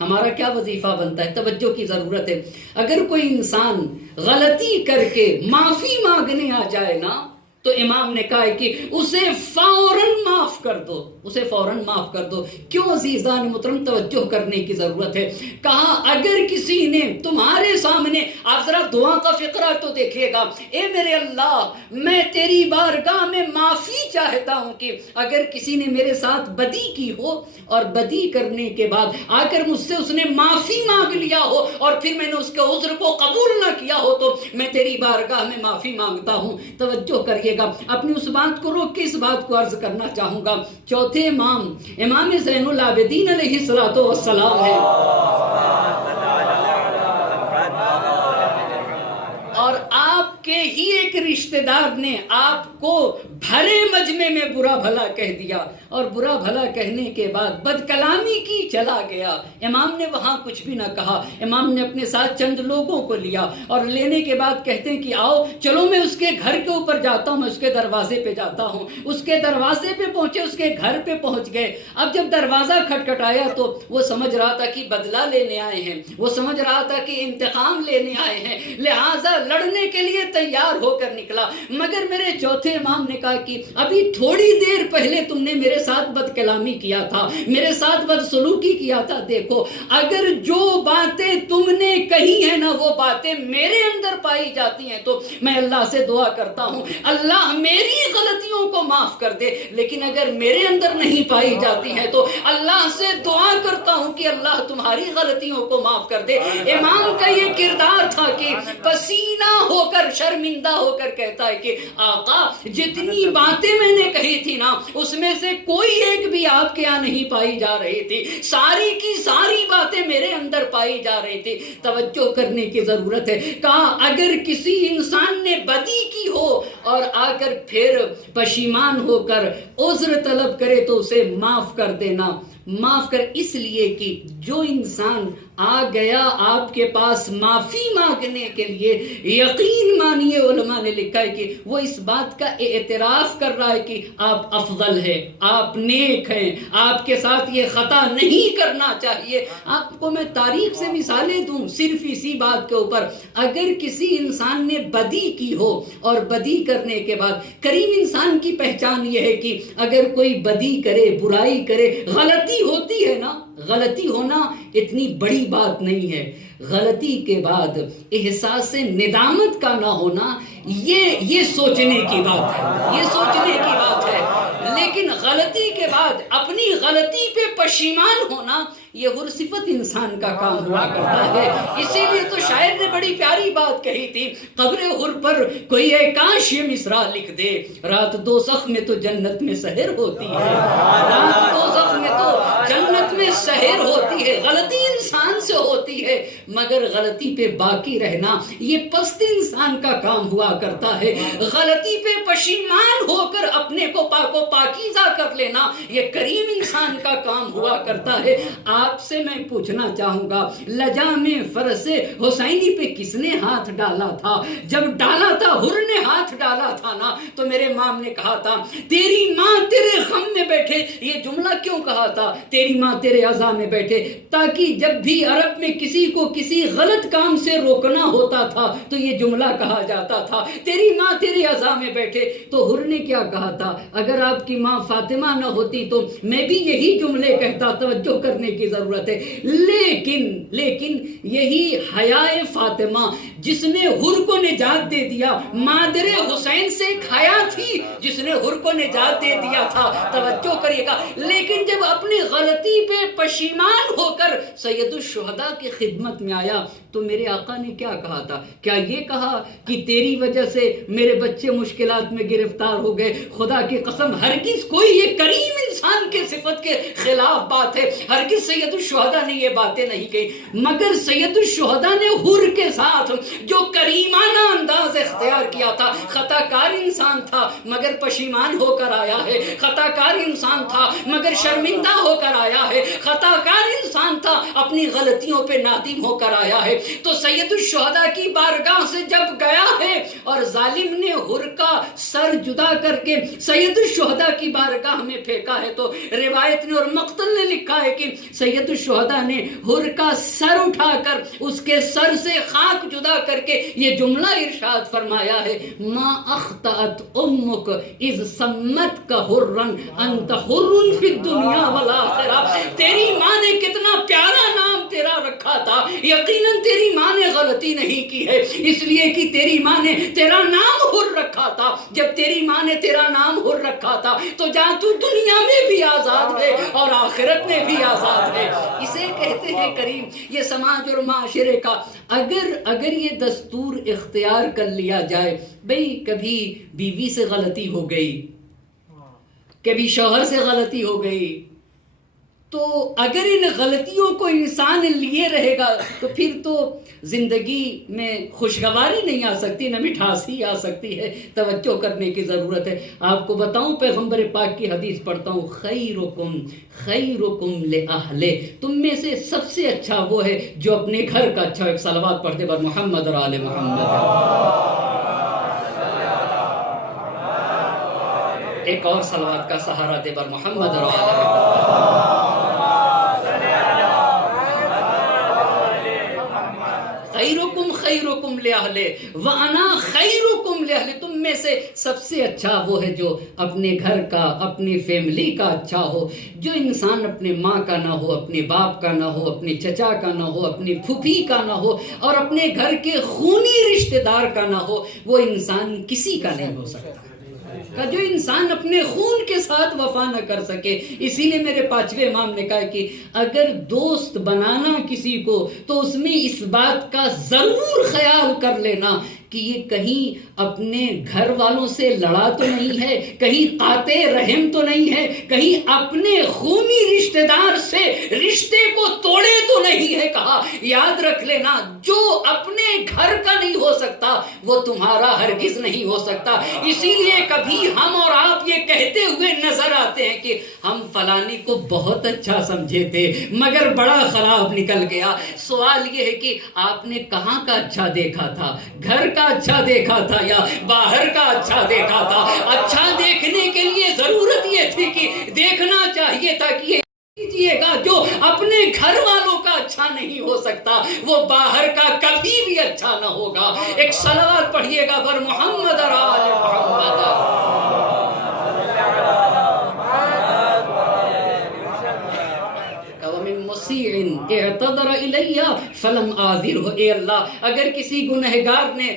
ہمارا کیا وظیفہ بنتا ہے؟ توجہ کی ضرورت ہے۔ اگر کوئی انسان غلطی کر کے معافی مانگنے آ جائے نا تو امام نے کہا ہے کہ اسے فوراً معاف کر دو، اسے فوراً معاف کر دو۔ کیوں عزیزان محترم؟ توجہ کرنے کی ضرورت ہے۔ کہا اگر کسی نے تمہارے سامنے، آپ ذرا دعا کا فقرہ تو دیکھیے گا، اے میرے اللہ میں تیری بارگاہ میں معافی چاہتا ہوں کہ اگر کسی نے میرے ساتھ بدی کی ہو اور بدی کرنے کے بعد آ کر مجھ سے اس نے معافی مانگ لیا ہو اور پھر میں نے اس کے عذر کو قبول نہ کیا ہو تو میں تیری بارگاہ میں معافی مانگتا ہوں۔ توجہ کریے گا، اپنی اس بات کو روک کے اس بات کو عرض کرنا چاہوں گا۔ چوتھے امام امام زین العابدین علیہ السلام ہے، اور آپ کے ہی ایک رشتہ دار نے آپ کو بھرے مجمع میں برا بھلا کہہ دیا اور برا بھلا کہنے کے بعد بد کلامی کی چلا گیا۔ امام نے وہاں کچھ بھی نہ کہا، امام نے اپنے ساتھ چند لوگوں کو لیا اور لینے کے بعد کہتے ہیں کہ آؤ چلو میں اس کے گھر کے اوپر جاتا ہوں، میں اس کے دروازے پہ جاتا ہوں۔ اس کے دروازے پہ پہنچے، اس کے گھر پہ پہنچ گئے۔ اب جب دروازہ کھٹکھٹایا تو وہ سمجھ رہا تھا کہ بدلہ لینے آئے ہیں، وہ سمجھ رہا تھا کہ انتقام لینے آئے ہیں، لہٰذا لڑنے کے لیے تیار ہو کر نکلا۔ مگر میرے چوتھے امام نے کہا کہ ابھی تھوڑی دیر پہلے تم نے میرے ساتھ بد کلامی کیا تھا، میرے ساتھ بد سلوکی کیا تھا، دیکھو اگر جو باتیں تم نے کہی ہیں نا وہ باتیں میرے اندر پائی جاتی ہیں تو میں اللہ سے دعا کرتا ہوں اللہ میری غلطیوں کو معاف کر دے، لیکن اگر میرے اندر نہیں پائی جاتی ہیں تو اللہ سے دعا کرتا ہوں کہ اللہ تمہاری غلطیوں کو معاف کر دے۔ امام کا یہ کردار تھا کہ پسینہ ہو کر شرمندہ ہو کر کہتا ہے کہ آقا جتنی باتیں میں نے کہی تھی نا اس میں سے کوئی ایک بھی آپ کے یہاں نہیں پائی جا رہی تھی، ساری کی ساری باتیں میرے اندر پائی جا رہی تھی۔ توجہ کرنے کی ضرورت ہے۔ کہا اگر کسی انسان نے بدی کی ہو اور آ کر پھر پشیمان ہو کر عذر طلب کرے تو اسے معاف کر دینا۔ معاف کر اس لیے کہ جو انسان آ گیا آپ کے پاس معافی مانگنے کے لیے، یقین مانیے علماء نے لکھا ہے کہ وہ اس بات کا اعتراف کر رہا ہے کہ آپ افضل ہے، آپ نیک ہیں، آپ کے ساتھ یہ خطا نہیں کرنا چاہیے۔ آپ کو میں تاریخ سے مثالیں دوں صرف اسی بات کے اوپر، اگر کسی انسان نے بدی کی ہو اور بدی کرنے کے بعد، کریم انسان کی پہچان یہ ہے کہ اگر کوئی بدی کرے، برائی کرے، غلطی ہوتی ہے نا، غلطی ہونا اتنی بڑی بات نہیں ہے، غلطی کے بعد احساس ندامت کا نہ ہونا یہ سوچنے کی بات ہے، یہ سوچنے کی بات ہے۔ لیکن غلطی کے بعد اپنی غلطی پہ پشیمان ہونا یہ غرصفت انسان کا کام ہوا کرتا ہے۔ اسی لیے تو شاعر نے بڑی پیاری بات کہی تھی، قبر غر پر کوئی اے کاش یہ مصرع لکھ دے، رات دوزخ میں تو جنت میں سحر ہوتی ہے، رات دوزخ میں تو جنت میں سحر ہوتی ہے۔ غلطی انسان سے ہوتی ہے مگر غلطی پہ باقی رہنا یہ پست انسان کا کام ہوا کرتا ہے۔ غلطی پہ پشیمان ہو کر اپنے کو پاک و پاکیزہ کر لینا یہ کریم انسان کا کام ہوا کرتا ہے۔ آپ سے میں پوچھنا چاہوں گا لجام فرس حسینی پہ کس نے ہاتھ ڈالا تھا؟ جب ڈالا تھا حر نے ہاتھ ڈالا تھا نا تو میرے امام نے کہا تھا تیری ماں تیرے غم میں بیٹھے. یہ جملہ کیوں کہا تھا تیری ماں تیرے عزا میں بیٹھے؟ تاکہ جب بھی عرب میں کسی کو کسی غلط کام سے روکنا ہوتا تھا تو یہ جملہ کہا جاتا تھا تیری ماں تیری عزا میں بیٹھے. تو حر نے کیا کہا تھا اگر آپ کی ماں فاطمہ نہ ہوتی تو میں بھی یہی جملے کہتا. توجہ کرنے کی ضرورت ہے. لیکن یہی حیائے فاطمہ جس نے حر کو نجات دے دیا. مادر حسین سے ایک حیا تھی جس نے حر کو نجات دے دیا تھا. توجہ کریے گا. لیکن جب اپنی غلطی پہ پشیمان ہو کر سید الشہداء کی خدمت میں آیا تو میرے آقا نے کیا کہا تھا؟ کیا یہ کہا کہ تیری وجہ سے میرے بچے مشکلات میں گرفتار ہو گئے؟ خدا کی قسم ہرگز کوئی یہ کریم انسان کے صفت کے خلاف بات ہے. ہرگز سید الشہداء نے یہ باتیں نہیں کہی. مگر سید الشہداء نے حر کے ساتھ جو کریمانہ انداز اختیار کیا تھا. خطا کار انسان تھا مگر پشیمان ہو کر آیا ہے. خطا کار انسان تھا مگر شرمندہ ہو کر آیا ہے. خطا کار انسان تھا اپنی غلطیوں پہ نادم ہو کر آیا ہے. تو سید الشہداء کی بارگاہ سے جب گیا ہے اور ظالم نے حر کا سر جدا کر کے سید الشہداء کی بارگاہ میں پھینکا ہے تو روایت نے اور مقتل نے لکھا ہے کہ سید الشہداء نے حر کا سر اٹھا کر اس کے سر سے خاک جدا کر کے یہ جملہ ارشاد فرمایا ہے ما اخطأت امک اذ سمت کا حرن انت حر فی الدنیا والآخرہ. تیری ماں نے کتنا پیارا نام تیرا رکھا تھا. یقیناً تیری ماں نے غلطی نہیں کی ہے اس لیے کہ تیری ماں نے تیرا نام حر رکھا تھا. جب تیری ماں نے تیرا نام حر رکھا تھا تو جہاں تو دنیا میں بھی آزاد ہے اور آخرت میں بھی آزاد ہے. اسے کہتے ہیں کریم. یہ سماج اور معاشرے کا اگر یہ دستور اختیار کر لیا جائے بھئی کبھی بیوی سے غلطی ہو گئی کبھی شوہر سے غلطی ہو گئی تو اگر ان غلطیوں کو انسان لیے رہے گا تو پھر تو زندگی میں خوشگواری نہیں آ سکتی نہ مٹھاس ہی آ سکتی ہے. توجہ کرنے کی ضرورت ہے. آپ کو بتاؤں پیغمبر پاک کی حدیث پڑھتا ہوں خیرکم لأہلہ. تم میں سے سب سے اچھا وہ ہے جو اپنے گھر کا اچھا. ایک صلوات پڑھتے بر محمد اور آل محمد. ایک اور صلوات کا سہارا دے بر محمد اور آل محمد. خیرکم لأہلہ وانا خیرکم لأہلہ. تم میں سے سب سے اچھا وہ ہے جو اپنے گھر کا اپنی فیملی کا اچھا ہو. جو انسان اپنے ماں کا نہ ہو اپنے باپ کا نہ ہو اپنے چچا کا نہ ہو اپنی پھوپھی کا نہ ہو اور اپنے گھر کے خونی رشتہ دار کا نہ ہو وہ انسان کسی کا نہیں ہو سکتا. جو انسان اپنے خون کے ساتھ وفا نہ کر سکے. اسی لیے میرے پانچویں امام نے کہا کہ اگر دوست بنانا کسی کو تو اس میں اس بات کا ضرور خیال کر لینا کہ یہ کہیں اپنے گھر والوں سے لڑا تو نہیں ہے, کہیں قاطع رحم تو نہیں ہے, کہیں اپنے خونی رشتہ دار سے رشتے کو توڑے تو نہیں ہے. کہا یاد رکھ لینا جو اپنے گھر کا نہیں ہو سکتا وہ تمہارا ہرگز نہیں ہو سکتا. اسی لیے کبھی ہم اور آپ یہ کہتے ہوئے نظر آتے ہیں کہ ہم فلانی کو بہت اچھا سمجھے تھے مگر بڑا خراب نکل گیا. سوال یہ ہے کہ آپ نے کہاں کا اچھا دیکھا تھا, گھر کا اچھا دیکھا تھا یا باہر کا اچھا دیکھا تھا؟ اچھا دیکھنے کے لیے ضرورت یہ تھی کہ دیکھنا چاہیے تھا کہ یہ کیجئے گا جو اپنے گھر والوں کا اچھا نہیں ہو سکتا وہ باہر کا کبھی بھی اچھا نہ ہوگا. ایک صلوات پڑھیے گا پر محمد اور آل محمد. اعتذر الیہ فلم آذرہ. اے اللہ اگر کسی گنہگار نے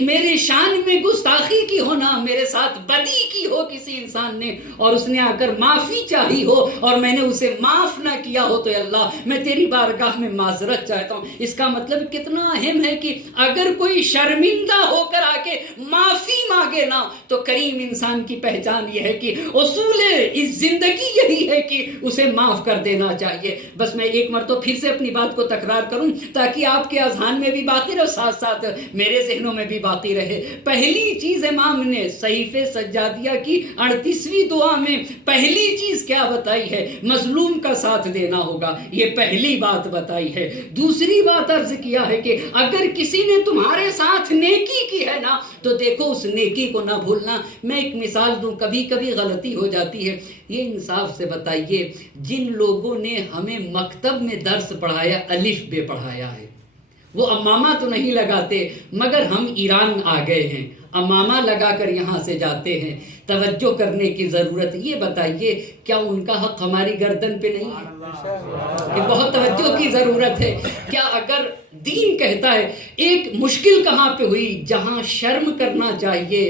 میرے شان میں گستاخی کی ہو نا, میرے ساتھ بدی کی ہو کسی انسان نے اور اس نے آ کر معافی چاہی ہو اور میں نے اسے معاف نہ کیا ہو تو اللہ میں تیری بارگاہ میں معذرت چاہتا ہوں. اس کا مطلب کتنا اہم ہے کہ اگر کوئی شرمندہ ہو کر آ کے معافی مانگے نا تو کریم انسان کی پہچان یہ ہے کہ اصول اس زندگی یہی ہے کہ اسے معاف کر دینا چاہیے. بس میں ایک مرتبہ پھر سے اپنی بات کو تکرار کروں تاکہ آپ کے اذہان میں بھی باقی رہے اور ساتھ ساتھ میرے ذہنوں میں بھی باقی رہے. پہلی چیز امام نے صحیفے سجادیہ کی 38ویں دعا میں پہلی چیز کیا بتائی ہے؟ مظلوم کا ساتھ دینا ہوگا، یہ پہلی بات بتائی ہے۔ دوسری بات عرض کیا ہے کہ اگر کسی نے تمہارے ساتھ نیکی کی ہے نا تو دیکھو اس نیکی کو نہ بھولنا۔ میں ایک مثال دوں، کبھی کبھی غلطی ہو جاتی ہے، یہ انصاف سے بتائیے جن لوگوں نے ہمیں مکتب میں درس پڑھایا، الف بے پڑھایا ہے، وہ امامہ تو نہیں لگاتے مگر ہم ایران آ گئے ہیں، امامہ لگا کر یہاں سے جاتے ہیں، توجہ کرنے کی ضرورت ہے۔ یہ بتائیے کیا ان کا حق ہماری گردن پہ نہیں ہے؟ یہ بہت توجہ کی ضرورت ہے۔ کیا اگر دین کہتا ہے، ایک مشکل کہاں پہ ہوئی؟ جہاں شرم کرنا چاہیے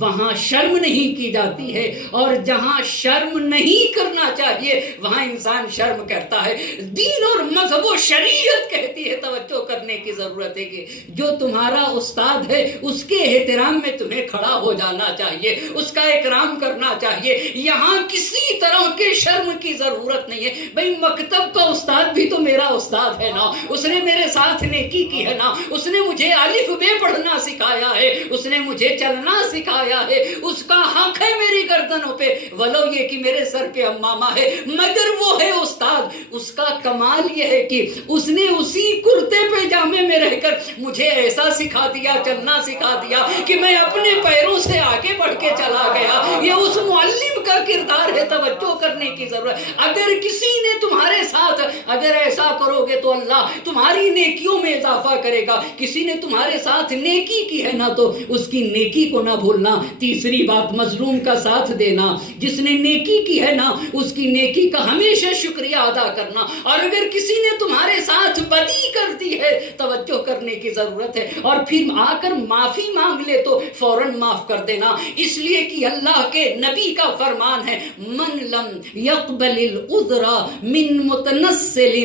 وہاں شرم نہیں کی جاتی ہے، اور جہاں شرم نہیں کرنا چاہیے وہاں انسان شرم کرتا ہے۔ دین اور مذہب و شریعت کہتی ہے توجہ کرنے کی ضرورت ہے کہ جو تمہارا استاد ہے اس کے احترام میں تمہیں کھڑا ہو جانا چاہیے، اس کا اکرام کرنا چاہیے، یہاں کسی طرح کے شرم کی ضرورت نہیں ہے۔ بھئی مکتب کا استاد بھی تو میرا استاد ہے نا، اس نے میرے ساتھ نیکی کی ہے نا، اس نے مجھے الف بے پڑھنا سکھایا ہے، اس نے مجھے چلنا سکھایا ہے، اس کا حق ہے میری گردنوں پہ، ولو یہ کہ میرے سر پہ امامہ ہے، مگر وہ ہے استاد۔ اس کا کمال یہ ہے کہ اس نے اسی کرتے پیجامے میں رہ کر مجھے ایسا سکھا دیا، چلنا سکھا دیا کہ میں اپنے پیروں سے آگے بڑھ کے چلا گیا۔ یہ اس معلم کا کردار ہے، توجہ کرنے کی ضرورت۔ اگر کسی نے تمہارے ساتھ اگر ایسا کرو گے تو اللہ تمہاری نیکیوں میں اضافہ کرے گا۔ کسی نے تمہارے ساتھ نیکی کی ہے نا تو اس کی نیکی کو نہ بھولنا۔ تیسری بات مظلوم کا ساتھ دینا، جس نے نیکی کی ہے نا اس کی نیکی کا ہمیشہ شکریہ ادا کرنا، اور اگر کسی نے تمہارے ساتھ بدی کر دی ہے توجہ کرنے کی ضرورت ہے، اور پھر آ کر معافی مانگ لے تو فوراً معاف کر دینا، اس لیے کہ اللہ کے نبی کا فرمان ہے من لم يقبل العذر من متنسل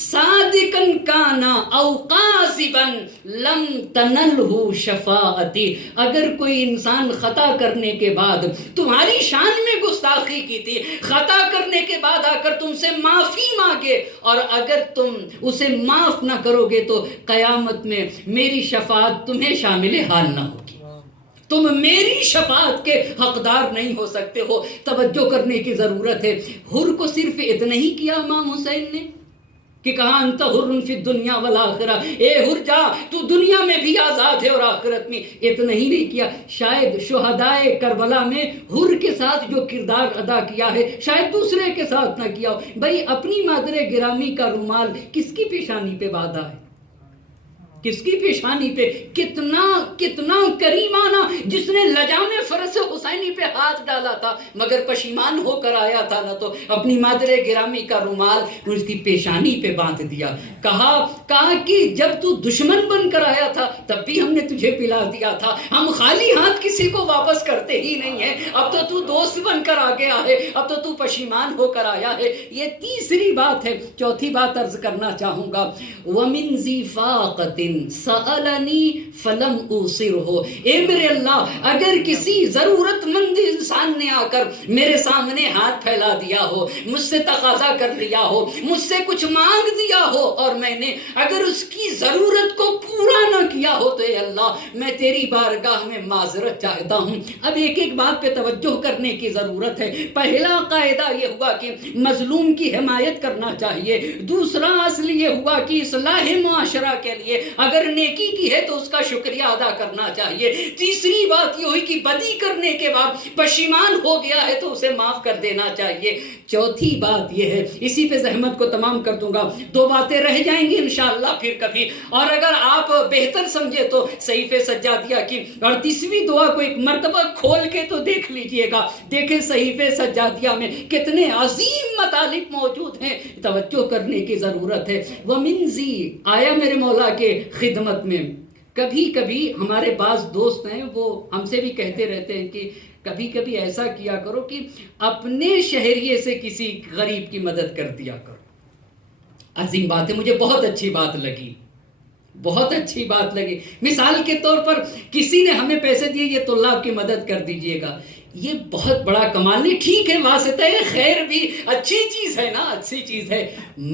صادقا کان او قاذبا لم تنلہ شفاعتی۔ اگر کوئی انسان خطا کرنے کے بعد تمہاری شان میں گستاخی کی تھی، خطا کرنے کے بعد آ کر تم سے معافی مانگے، اور اگر تم اسے معاف نہ کرو گے تو قیامت میں میری شفاعت تمہیں شامل حال نہ ہوگی، تم میری شفاعت کے حقدار نہیں ہو سکتے ہو۔ توجہ کرنے کی ضرورت ہے۔ حر کو صرف اتنا ہی کیا امام حسین نے کہ کہا انت حر فی الدنیا والآخرہ، اے حر جا تو دنیا میں بھی آزاد ہے اور آخرت میں، اتنا ہی نہیں کیا، شاید شہدائے کربلا میں حر کے ساتھ جو کردار ادا کیا ہے شاید دوسرے کے ساتھ نہ کیا ہو۔ بھئی اپنی مادر گرامی کا رومال کس کی پیشانی پہ باندھا ہے؟ کس کی پیشانی پہ؟ کتنا کریمانہ، جس نے لجام فرس حسینی پہ ہاتھ ڈالا تھا مگر پشیمان ہو کر آیا تھا نہ تو اپنی مادر گرامی کا رومال اس کی پیشانی پہ باندھ دیا۔ کہا کہ جب تو دشمن بن کر آیا تھا تب بھی ہم نے تجھے پلا دیا تھا، ہم خالی ہاتھ کسی کو واپس کرتے ہی نہیں ہیں، اب تو دوست بن کر آ گیا ہے، اب تو پشیمان ہو کر آیا ہے۔ یہ تیسری بات ہے۔ چوتھی بات عرض کرنا چاہوں گا، وَمِن ذِی فَاقَةٍ سألنی فلم اوصرہ، اے میرے اللہ اگر کسی ضرورت مند انسان نے آ کر میرے سامنے ہاتھ پھیلا دیا ہو، مجھ سے تقاضا کر لیا ہو، مجھ سے کچھ مانگ دیا ہو، اور میں نے اگر اس کی ضرورت کو پورا نہ کیا ہو تو اے اللہ میں تیری بارگاہ میں معذرت چاہتا ہوں۔ اب ایک ایک بات پہ توجہ کرنے کی ضرورت ہے۔ پہلا قاعدہ یہ ہوا کہ مظلوم کی حمایت کرنا چاہیے، دوسرا اصل یہ ہوا کہ اصلاح معاشرہ کے لیے اگر نیکی کی ہے تو اس کا شکریہ ادا کرنا چاہیے، تیسری بات یہ ہوئی کہ بدی کرنے کے بعد پشیمان ہو گیا ہے تو اسے معاف کر دینا چاہیے، چوتھی بات یہ ہے، اسی پہ زحمت کو تمام کر دوں گا، دو باتیں رہ جائیں گی انشاءاللہ پھر کبھی، اور اگر آپ بہتر سمجھے تو صحیفہ سجادیہ کی 38ویں دعا کو ایک مرتبہ کھول کے تو دیکھ لیجئے گا، دیکھیں صحیفہ سجادیہ میں کتنے عظیم مطالب موجود ہیں، توجہ کرنے کی ضرورت ہے۔ وَمِن ذِی آیا میرے مولا کے خدمت میں۔ کبھی کبھی ہمارے پاس دوست ہیں وہ ہم سے بھی کہتے رہتے ہیں کہ کبھی کبھی ایسا کیا کرو کہ اپنے شہریے سے کسی غریب کی مدد کر دیا کرو۔ عظیم بات ہے، مجھے بہت اچھی بات لگی، بہت اچھی بات لگی۔ مثال کے طور پر کسی نے ہمیں پیسے دیے، یہ طلاب کی مدد کر دیجئے گا، یہ بہت بڑا کمال نہیں، ٹھیک ہے واسطہ خیر بھی اچھی چیز ہے نا، اچھی چیز ہے،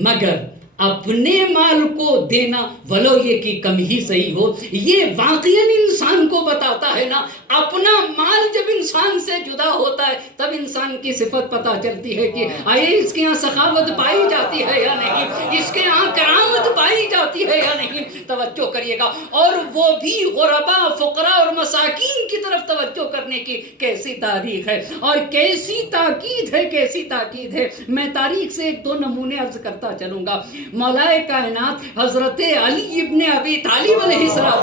مگر اپنے مال کو دینا ولو یہ کہ کم ہی صحیح ہو، یہ واقعاً انسان کو بتاتا ہے نا، اپنا مال جب انسان سے جدا ہوتا ہے تب انسان کی صفت پتہ چلتی ہے کہ آئے اس کے یہاں سخاوت پائی جاتی ہے یا نہیں، اس کے یہاں کرامت پائی جاتی ہے یا نہیں۔ توجہ کریے گا، اور وہ بھی غربا، فقراء اور مساکین کی طرف توجہ کرنے کی کیسی تاریخ ہے اور کیسی تاکید ہے، کیسی تاکید ہے۔ میں تاریخ سے ایک دو نمونے عرض کرتا چلوں گا۔ مولا کائنات حضرت علی ابن ابی طالب علیہ السلام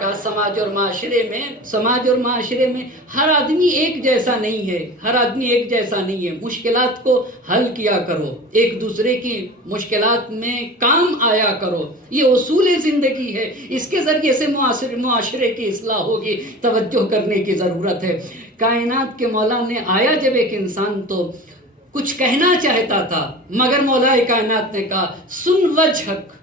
کا سماج اور معاشرے میں ہر آدمی ایک جیسا نہیں ہے، ہر آدمی ایک جیسا نہیں ہے۔ مشکلات کو حل کیا کرو، ایک دوسرے کی مشکلات میں کام آیا کرو، یہ اصول زندگی ہے۔ اس کے ذریعے سے معاشرے کی اصلاح ہوگی، توجہ کرنے کی ضرورت ہے۔ کائنات کے مولا نے آیا جب ایک انسان تو کچھ کہنا چاہتا تھا، مگر مولا کائنات نے کہا سن وجہک،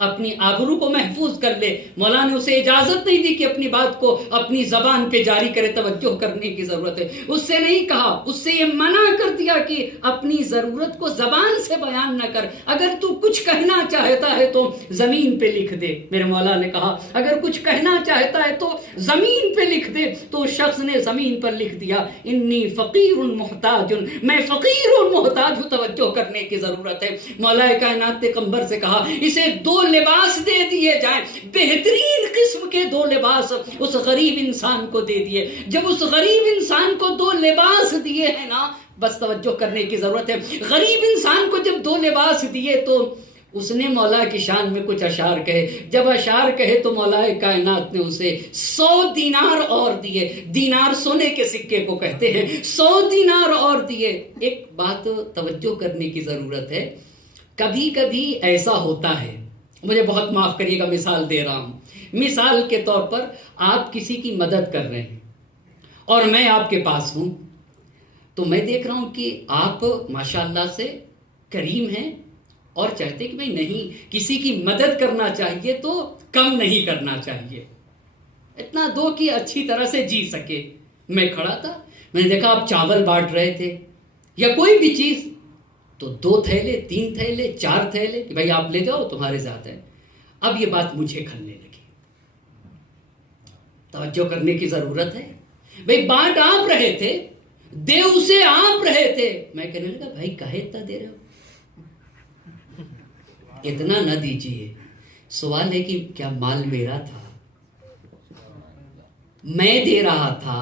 اپنی آبرو کو محفوظ کر لے۔ مولا نے اسے اجازت نہیں دی کہ اپنی بات کو اپنی زبان پہ جاری کرے، توجہ کرنے کی ضرورت ہے۔ اس سے نہیں کہا، اس سے یہ منع کر دیا کہ اپنی ضرورت کو زبان سے بیان نہ کر، اگر تو کچھ کہنا چاہتا ہے تو زمین پہ لکھ دے۔ میرے مولا نے کہا اگر کچھ کہنا چاہتا ہے تو زمین پہ لکھ دے، تو اس شخص نے زمین پر لکھ دیا انی فقیر محتاج، میں فقیر اور محتاج ہوں، توجہ کرنے کی ضرورت ہے۔ مولا کائنات نے پیغمبر سے کہا اسے دو لباس دے دیے جائیں، بہترین قسم کے دو لباس اس غریب انسان کو دے دیے۔ جب اس غریب انسان کو دو لباس دیے ہیں نا، بس توجہ کرنے کی ضرورت ہے، غریب انسان کو جب دو لباس دیے تو اس نے مولا کی شان میں کچھ اشعار کہے۔ جب اشعار کہے تو مولا کائنات نے اسے 100 دینار اور دیے۔ دینار سونے کے سکے کو کہتے ہیں، 100 دینار اور دیے۔ ایک بات توجہ کرنے کی ضرورت ہے، کبھی کبھی ایسا ہوتا ہے، مجھے بہت معاف کریے گا مثال دے رہا ہوں، مثال کے طور پر آپ کسی کی مدد کر رہے ہیں اور میں آپ کے پاس ہوں، تو میں دیکھ رہا ہوں کہ آپ ماشاءاللہ سے کریم ہیں اور چاہتے کہ بھئی نہیں، کسی کی مدد کرنا چاہیے تو کم نہیں کرنا چاہیے، اتنا دو کہ اچھی طرح سے جی سکے۔ میں کھڑا تھا، میں نے دیکھا آپ چاول بانٹ رہے تھے یا کوئی بھی چیز، تو 2 تھیلے 3 تھیلے 4 تھیلے کہ بھائی آپ لے جاؤ تمہارے ذات ہے۔ اب یہ بات مجھے کھلنے لگی، توجہ کرنے کی ضرورت ہے۔ بھائی بانٹ آپ رہے تھے، دے اسے آپ رہے تھے، میں کہنے لگا بھائی کہے اتنا دے رہے ہو، اتنا نہ دیجئے۔ سوال ہے کہ کیا مال میرا تھا، میں دے رہا تھا،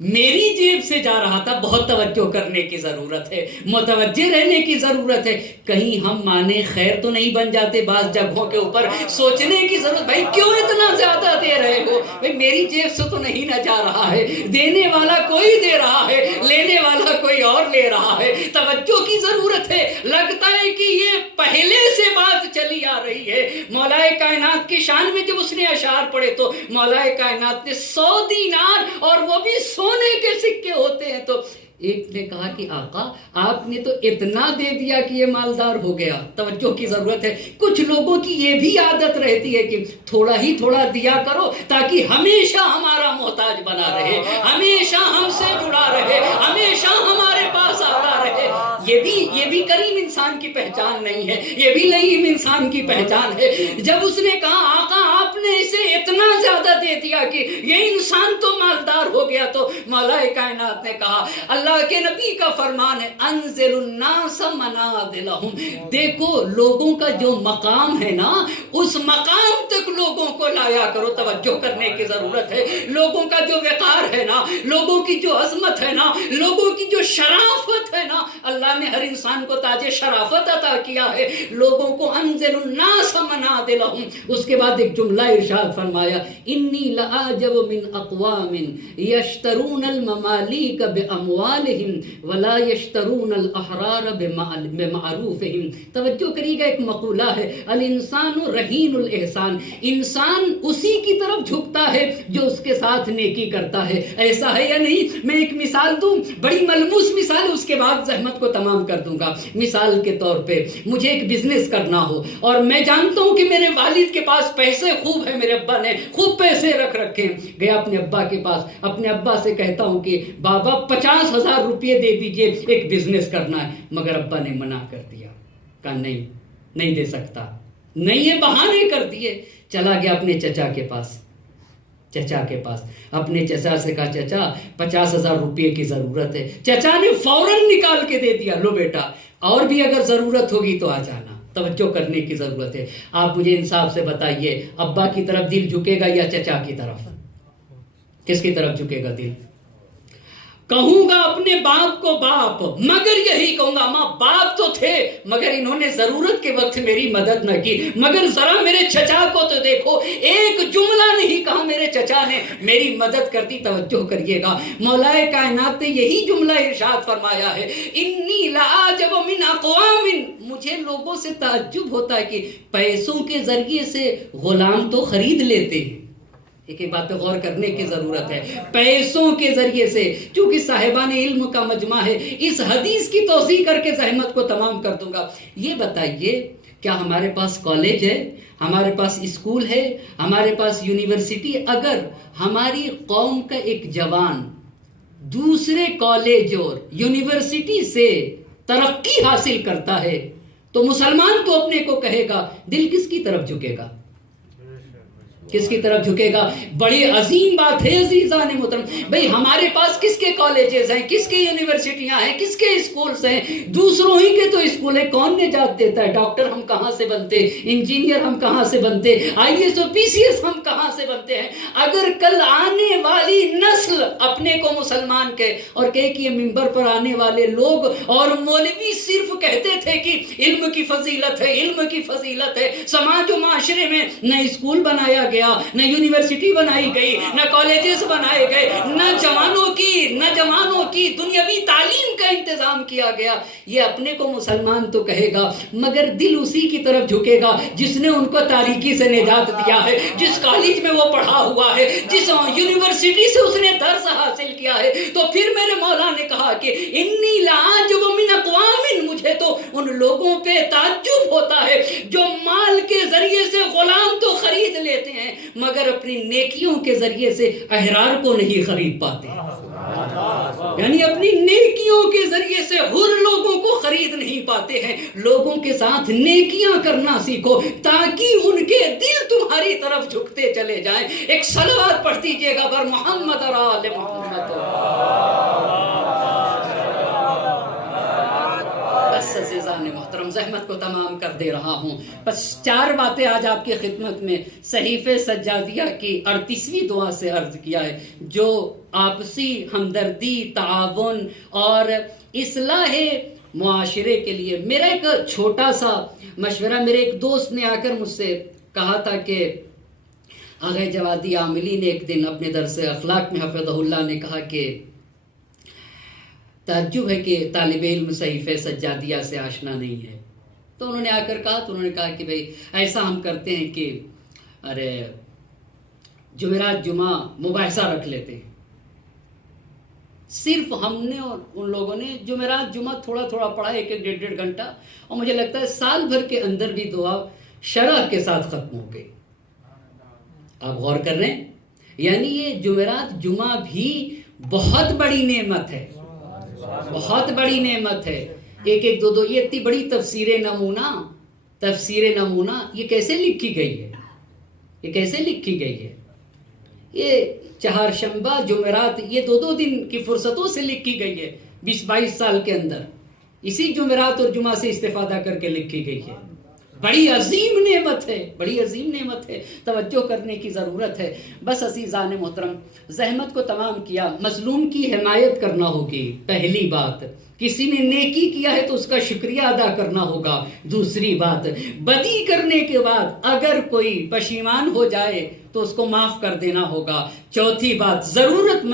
میری جیب سے جا رہا تھا؟ بہت توجہ کرنے کی ضرورت ہے، متوجہ رہنے کی ضرورت ہے۔ کہیں ہم مانے خیر تو نہیں بن جاتے؟ بعض جگہوں کے اوپر سوچنے کی ضرورت، بھائی کیوں اتنا زیادہ دے رہے ہو؟ بھائی میری جیب سے تو نہیں نہ جا رہا ہے، دینے والا کوئی دے رہا ہے، لینے والا کوئی اور لے رہا ہے، توجہ کی ضرورت ہے۔ لگتا ہے کہ یہ پہلے سے بات چلی آ رہی ہے۔ مولا کائنات کی شان میں جب اس نے اشعار پڑھے تو مولا کائنات نے 100 دینار اور وہ بھی سونے کے سکے ہوتے ہیں، تو ایک نے کہا کہ آقا آپ نے تو اتنا دے دیا کہ یہ مالدار ہو گیا۔ توجہ کی ضرورت ہے۔ کچھ لوگوں کی یہ بھی عادت رہتی ہے کہ تھوڑا ہی تھوڑا دیا کرو تاکہ ہمیشہ ہمارا محتاج بنا رہے، ہمیشہ ہم سے جڑا رہے، ہمیشہ ہمارے پاس آتا رہے۔ یہ بھی کریم انسان کی پہچان نہیں ہے، یہ بھی لئیم انسان کی پہچان ہے۔ جب اس نے کہا آقا آپ نے اسے اتنا زیادہ دے دیا کہ یہ انسان تو مالدار ہو گیا، تو مولا کائنات نے کہا اللہ کے نبی کا فرمان ہے انزل الناس منازلہم، دیکھو لوگوں کا جو مقام ہے نا اس مقام تک لوگوں کو لایا کرو۔ توجہ کرنے کی ضرورت ہے۔ لوگوں کا جو وقار ہے نا، لوگوں کی جو عظمت ہے نا، لوگوں کی جو شرافت ہے نا، اللہ نے ہر انسان کو تاج شرافت عطا کیا ہے۔ لوگوں کو انزل الناس منازلہم۔ اس کے بعد ایک جملہ ارشاد فرمایا انی لعجب من اقوام یشترون الممالیک باموالہم ولا یشترون الاحرار بمعروفہم۔ توجہ کریے گا، ایک مقولہ ہے الانسان رہین الاحسان، انسان اسی کی طرف جھکتا ہے جو اس کے ساتھ نیکی کرتا ہے۔ ایسا ہے یا نہیں؟ میں ایک مثال دوں، بڑی ملموس مثال ہے، اس کے بعد زحمت کو تمام کر دوں گا۔ مثال کے طور پہ مجھے ایک بزنس کرنا ہو اور میں جانتا ہوں کہ میرے والد کے پاس پیسے خوب خوب ہے، میرے ابا نے خوب پیسے رکھ رکھے ہیں۔ گیا اپنے ابا کے پاس، اپنے ابا سے کہتا ہوں کہ بابا 50,000 روپے دے دیجئے، ایک بزنس کرنا ہے۔ مگر ابا نے منع کر دیا، کہا نہیں دے سکتا، نہیں، یہ بہانے کر دیے۔ چلا گیا اپنے چچا کے پاس، اپنے چچا سے کہا چچا 50,000 روپے کی ضرورت ہے۔ چچا نے فوراً نکال کے دے دیا، لو بیٹا اور بھی اگر ضرورت ہوگی تو آ جانا، توجہ کرنے کی ضرورت ہے۔ آپ مجھے انصاف سے بتائیے، ابا کی طرف دل جھکے گا یا چچا کی طرف؟ کس کی طرف جھکے گا دل؟ کہوں گا اپنے باپ کو باپ، مگر یہی کہوں گا ماں باپ تو تھے مگر انہوں نے ضرورت کے وقت میری مدد نہ کی۔ مگر ذرا میرے چچا کو تو دیکھو، ایک جملہ نہیں کہا میرے چچا نے میری مدد کر دی۔ توجہ کریے گا، مولا کائنات نے یہی جملہ ارشاد فرمایا ہے، انی لعجب من اقوام، مجھے لوگوں سے تعجب ہوتا ہے کہ پیسوں کے ذریعے سے غلام تو خرید لیتے ہیں۔ ایک بات پہ غور کرنے کی ضرورت ہے، پیسوں کے ذریعے سے، چونکہ صاحبان علم کا مجمع ہے، اس حدیث کی توضیح کر کے زحمت کو تمام کر دوں گا۔ یہ بتائیے کیا ہمارے پاس کالج ہے، ہمارے پاس اسکول ہے، ہمارے پاس یونیورسٹی؟ اگر ہماری قوم کا ایک جوان دوسرے کالج اور یونیورسٹی سے ترقی حاصل کرتا ہے تو مسلمان تو اپنے کو کہے گا، دل کس کی طرف جھکے گا؟ کس کی طرف جھکے گا؟ بڑی عظیم بات ہے عزیزان محترم۔ بھئی ہمارے پاس کس کے کالجز ہیں، کس کے یونیورسٹیاں ہیں، کس کے اسکولز ہیں؟ دوسروں ہی کے تو اسکول ہے۔ کون نجات دیتا ہے؟ ڈاکٹر ہم کہاں سے بنتے، انجینئر ہم کہاں سے بنتے، IAS اور PCS ہم کہاں سے بنتے ہیں؟ اگر کل آنے والی نسل اپنے کو مسلمان کہے اور کہے کہ یہ منبر پر آنے والے لوگ اور مولوی صرف کہتے تھے کہ علم کی فضیلت ہے، علم کی فضیلت ہے، سماج و معاشرے میں نہ اسکول بنایا گیا، نہ یونیورسٹی بنائی گئی، نہ کالجز بنائے گئے، نہ جوانوں کی دنیاوی تعلیم کا انتظام کیا گیا، یہ اپنے کو مسلمان تو کہے گا مگر دل اسی کی طرف جھکے گا جس نے ان کو تاریکی سے نجات دیا ہے، جس کالج میں وہ پڑھا ہوا ہے، جس یونیورسٹی سے اس نے درس حاصل کیا ہے۔ تو پھر میرے مولا نے کہا کہ انی لعجب من اقوام، مجھے تو ان لوگوں پہ تعجب ہوتا ہے جو مال کے ذریعے سے غلام تو خرید لیتے ہیں مگر اپنی نیکیوں کے ذریعے سے احرار کو نہیں خرید پاتے، یعنی اپنی نیکیوں کے ذریعے سے حر لوگوں کو خرید نہیں پاتے ہیں۔ لوگوں کے ساتھ نیکیاں کرنا سیکھو تاکہ ان کے دل تمہاری طرف جھکتے چلے جائیں۔ ایک صلوات پڑھ دیجئے گا بر محمد اور آل محمد۔ بس عزیزان محترم، زحمت کو تمام کر دے رہا ہوں، بس 4 باتیں آج آپ کی خدمت میں صحیفے سجادیہ کی 38ویں دعا سے عرض کیا ہے، جو آپسی ہمدردی، تعاون اور اصلاح معاشرے کے لیے۔ میرا ایک چھوٹا سا مشورہ، میرے ایک دوست نے آ کر مجھ سے کہا تھا کہ آغا جوادی عاملی نے ایک دن اپنے درس اخلاق میں حفظہ اللہ نے کہا کہ تعجب ہے کہ طالب علم صحیفہ سجادیہ سے آشنا نہیں ہے۔ تو انہوں نے آ کر کہا، تو انہوں نے کہا کہ بھئی ایسا ہم کرتے ہیں کہ جمعرات جمعہ مباحثہ رکھ لیتے ہیں، صرف ہم نے اور ان لوگوں نے جمعرات جمعہ تھوڑا تھوڑا پڑھا، 1-1 گھنٹہ، اور مجھے لگتا ہے سال بھر کے اندر بھی دعا شرح کے ساتھ ختم ہو گئی۔ آپ غور کر رہے ہیں، یعنی یہ جمعرات جمعہ بھی بہت بڑی نعمت ہے، بہت بڑی نعمت ہے۔ 1-2 یہ اتنی بڑی تفسیر نمونہ یہ کیسے لکھی گئی ہے، یہ کیسے لکھی گئی ہے؟ یہ چہارشنبہ جمعرات یہ 2 دن کی فرصتوں سے لکھی گئی ہے، 20-22 سال کے اندر اسی جمعرات اور جمعہ سے استفادہ کر کے لکھی گئی ہے۔ بڑی عظیم نعمت ہے، بڑی عظیم نعمت ہے، توجہ کرنے کی ضرورت ہے۔ بس عزیزان محترم، زحمت کو تمام کیا، مظلوم کی حمایت کرنا ہوگی، پہلی بات۔ کسی نے نیکی کیا ہے تو اس کا شکریہ ادا کرنا ہوگا، دوسری بات۔ بدی کرنے کے بعد اگر کوئی پشیمان ہو جائے تو اس کو معاف کر دینا ہوگا، چوتھی بات۔ ضرورت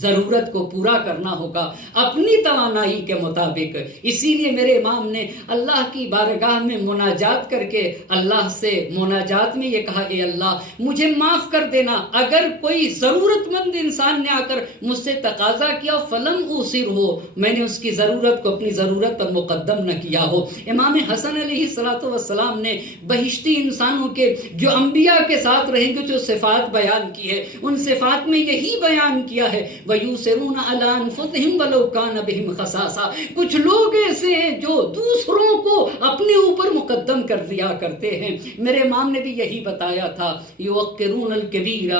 ضرورت کو پورا کرنا ہوگا اپنی توانائی کے مطابق. اسی لیے میرے امام نے اللہ کی بارگاہ میں مناجات کر کے اللہ سے مناجات میں یہ کہا اے اللہ مجھے معاف کر دینا اگر کوئی ضرورت مند انسان نے آ کر مجھ سے تقاضا کیا فلم اوصر ہو میں نے اس کی ضرورت کو اپنی ضرورت پر مقدم نہ کیا ہو. امام حسن علیہ السلام نے بہشتی انسانوں کے جو انبیاء کے ساتھ رہیں گے جو صفات بیان کی ہے ان صفات میں یہی بیان کیا ہے وَيُؤْثِرُونَ عَلَىٰ أَنفُسِهِمْ وَلَوْ كَانَ بِهِمْ خَصَاصَةٌ. کچھ لوگ ایسے ہیں جو دوسروں کو اپنے اوپر مقدم کر دیا کرتے ہیں. میرے امام نے بھی یہی بتایا تھا يُوَقِّرُونَ الْكَبِيرَ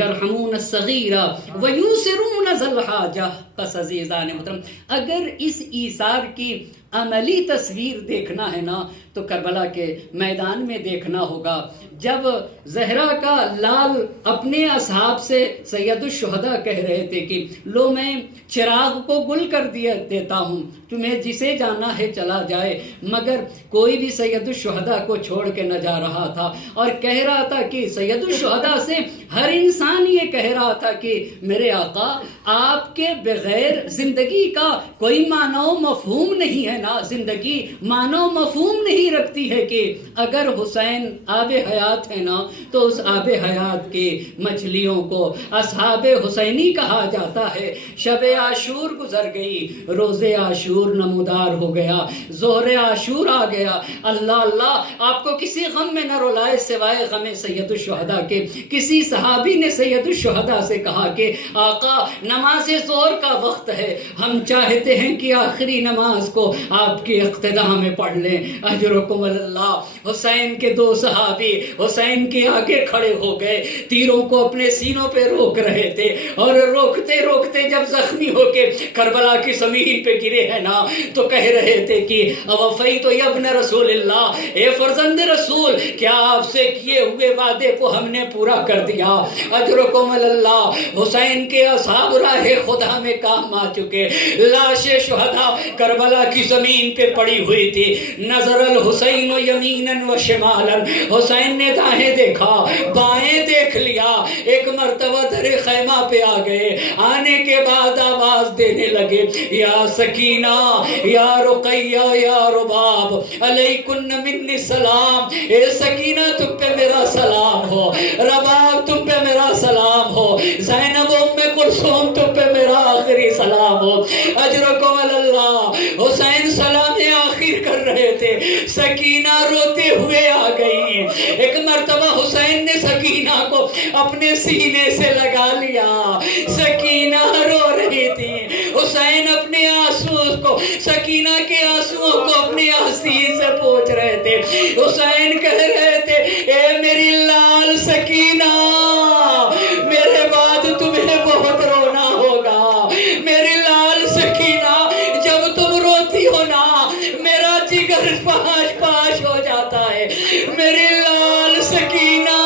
يَرْحَمُونَ الصَّغِيرَ وَيُؤْثِرُونَ ذَا الْحَاجَةِ. پس عزیزان محترم اگر اس ایثار کی عملی تصویر دیکھنا ہے نا تو کربلا کے میدان میں دیکھنا ہوگا جب زہرا کا لال اپنے اصحاب سے سید الشہداء کہہ رہے تھے کہ لو میں چراغ کو گل کر دیتا ہوں تمہیں جسے جانا ہے چلا جائے مگر کوئی بھی سید الشہداء کو چھوڑ کے نہ جا رہا تھا اور کہہ رہا تھا کہ سید الشہداء سے ہر انسان یہ کہہ رہا تھا کہ میرے آقا آپ کے بغیر زندگی کا کوئی معنی و مفہوم نہیں ہے نا زندگی معنی و مفہوم نہیں رکھتی ہے کہ اگر حسین آب حیات ہے نا تو اس آب حیات کی مچھلیوں کو اصحاب حسینی کہا جاتا ہے. شب عاشور گزر گئی روز عاشور نمودار ہو گیا ظہر عاشور آ گیا. اللہ اللہ آپ کو کسی غم میں نہ رلائے سوائے غم سید الشہداء کے. کسی صحابی نے سید الشہداء سے کہا کہ آقا نماز ظہر کا وقت ہے ہم چاہتے ہیں کہ آخری نماز کو آپ کی اقتداء میں پڑھ لیں اجرکم اللہ. حسین کے دو صحابی حسین کے آگے کھڑے ہو گئے تیروں کو اپنے سینوں پہ روک رہے تھے اور روکتے روکتے جب زخمی ہو کے کربلا کی زمین پہ گرے ہیں نا تو کہہ رہے تھے کہ اوفیت یا ابن رسول اللہ اے فرزند رسول کیا آپ سے کیے ہوئے وعدے کو ہم نے پورا کر دیا اجرکم اللہ. حسین کے اصحاب راہ خدا میں کام آ چکے لاش شہداء کربلا کی زمین پہ پڑی ہوئی تھی. نظر الحسین یمینا و شمالا حسین نے دائیں دیکھا بائیں دیکھ لیا ایک مرتبہ در خیمہ پہ آ گئے آنے کے بعد آواز دینے لگے یا سکینہ یا رقیہ یا رباب علیکن منی سلام. اے سکینہ تم پہ میرا سلام ہو رباب تم پہ میرا سلام ہو زینب ام کلثوم تم پہ میرا آخری سلام ہو اجرکم اللہ. حسین سلام آخر کر رہے تھے سکینہ روتے ہوئے آ گئی. ایک مرتبہ حسین نے سکینہ کو اپنے سینے سے لگا لیا سکینہ رو رہی تھی. حسین اپنے آنسو کو سکینہ کے آنسو کو اپنے آستین سے پوچھ رہے تھے. حسین کہہ رہے تھے اے میری لال سکینہ میرے بعد تمہیں بہت رونا ہوگا. میری لال سکینہ جب تم روتی ہو نا میرا جگر پاش پاش ہو جاتا ہے. میری لال سکینہ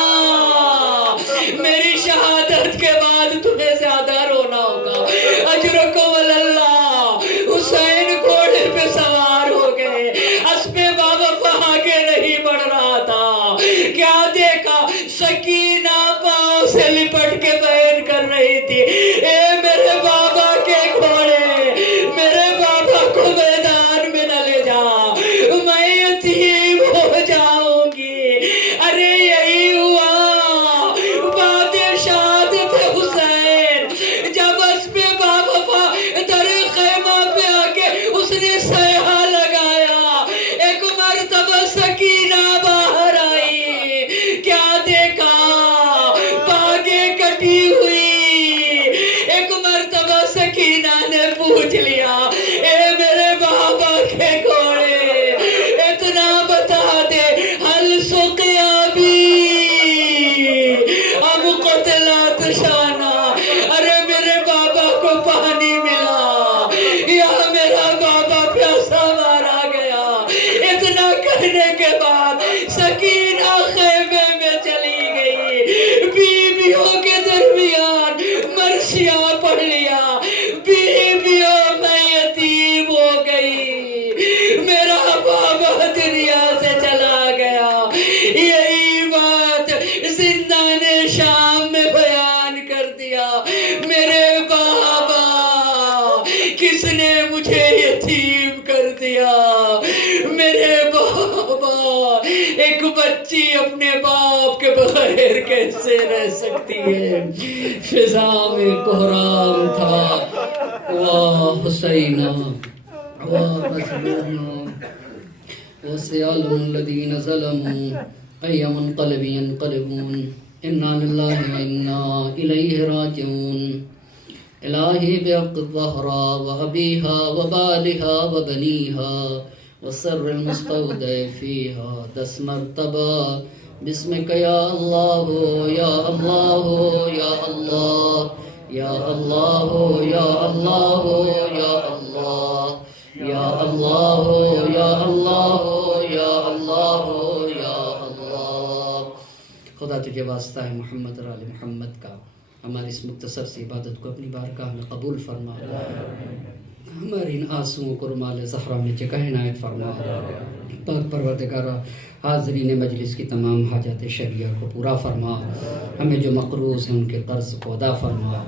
میری شہادت کے بعد تمہیں زیادہ رونا ہوگا اجرکم اللہ. حسین گھوڑے پہ سوار ہو گئے اسپے بابا آگے نہیں بڑھ رہا تھا مرحبا، ایک بچی اپنے باپ کے بغیر کیسے رہ سکتی ہے؟ فضا میں کوہرام تھا، واہ حسینہ واہ حسینہ وسيعلم الذين ظلموا أي منقلب ينقلبون إنا لله وإنا إليه راجعون إلهي بحق الظهراء وأبيها وبالها وبنيها والسر المستودع فيها دس مرتبة باسمك يا الله يا الله يا الله يا الله يا الله يا الله یا اللہ یا اللہ یا اللہ یا اللہ۔ خدا تجھے واسطہ ہے محمد اور آل محمد کا، ہماری اس مختصر سی عبادت کو اپنی بارگاہ میں قبول فرما، ہماری ان آنسوؤں کو رمال زہرا میں جگہ عنایت فرما۔ پاک پروردگارہ، حاضرین مجلس کی تمام حاجات شرعیہ کو پورا فرما، ہمیں جو مقروض ہیں ان کے قرض کو ادا فرما،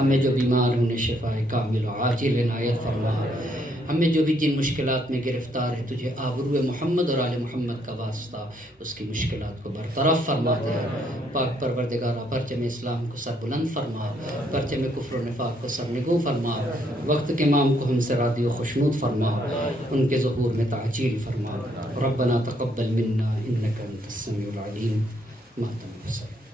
ہمیں جو بیمار ہیں انہیں شفاء کامل و عاجل عنایت فرما، ہمیں جو بھی جن مشکلات میں گرفتار ہے تجھے آبرو محمد اور آل محمد کا واسطہ اس کی مشکلات کو برطرف فرما دے۔ پاک پروردگارہ، پرچم اسلام کو سر بلند فرما، پرچم کفر و نفاق کو سر نگو فرما، وقت کے امام کو ہم سے راضی و خوشنود فرما، ان کے ظہور میں تعجیل فرما۔ ربنا تقبل منا انک انت السمیع العلیم۔ ماتم حسین۔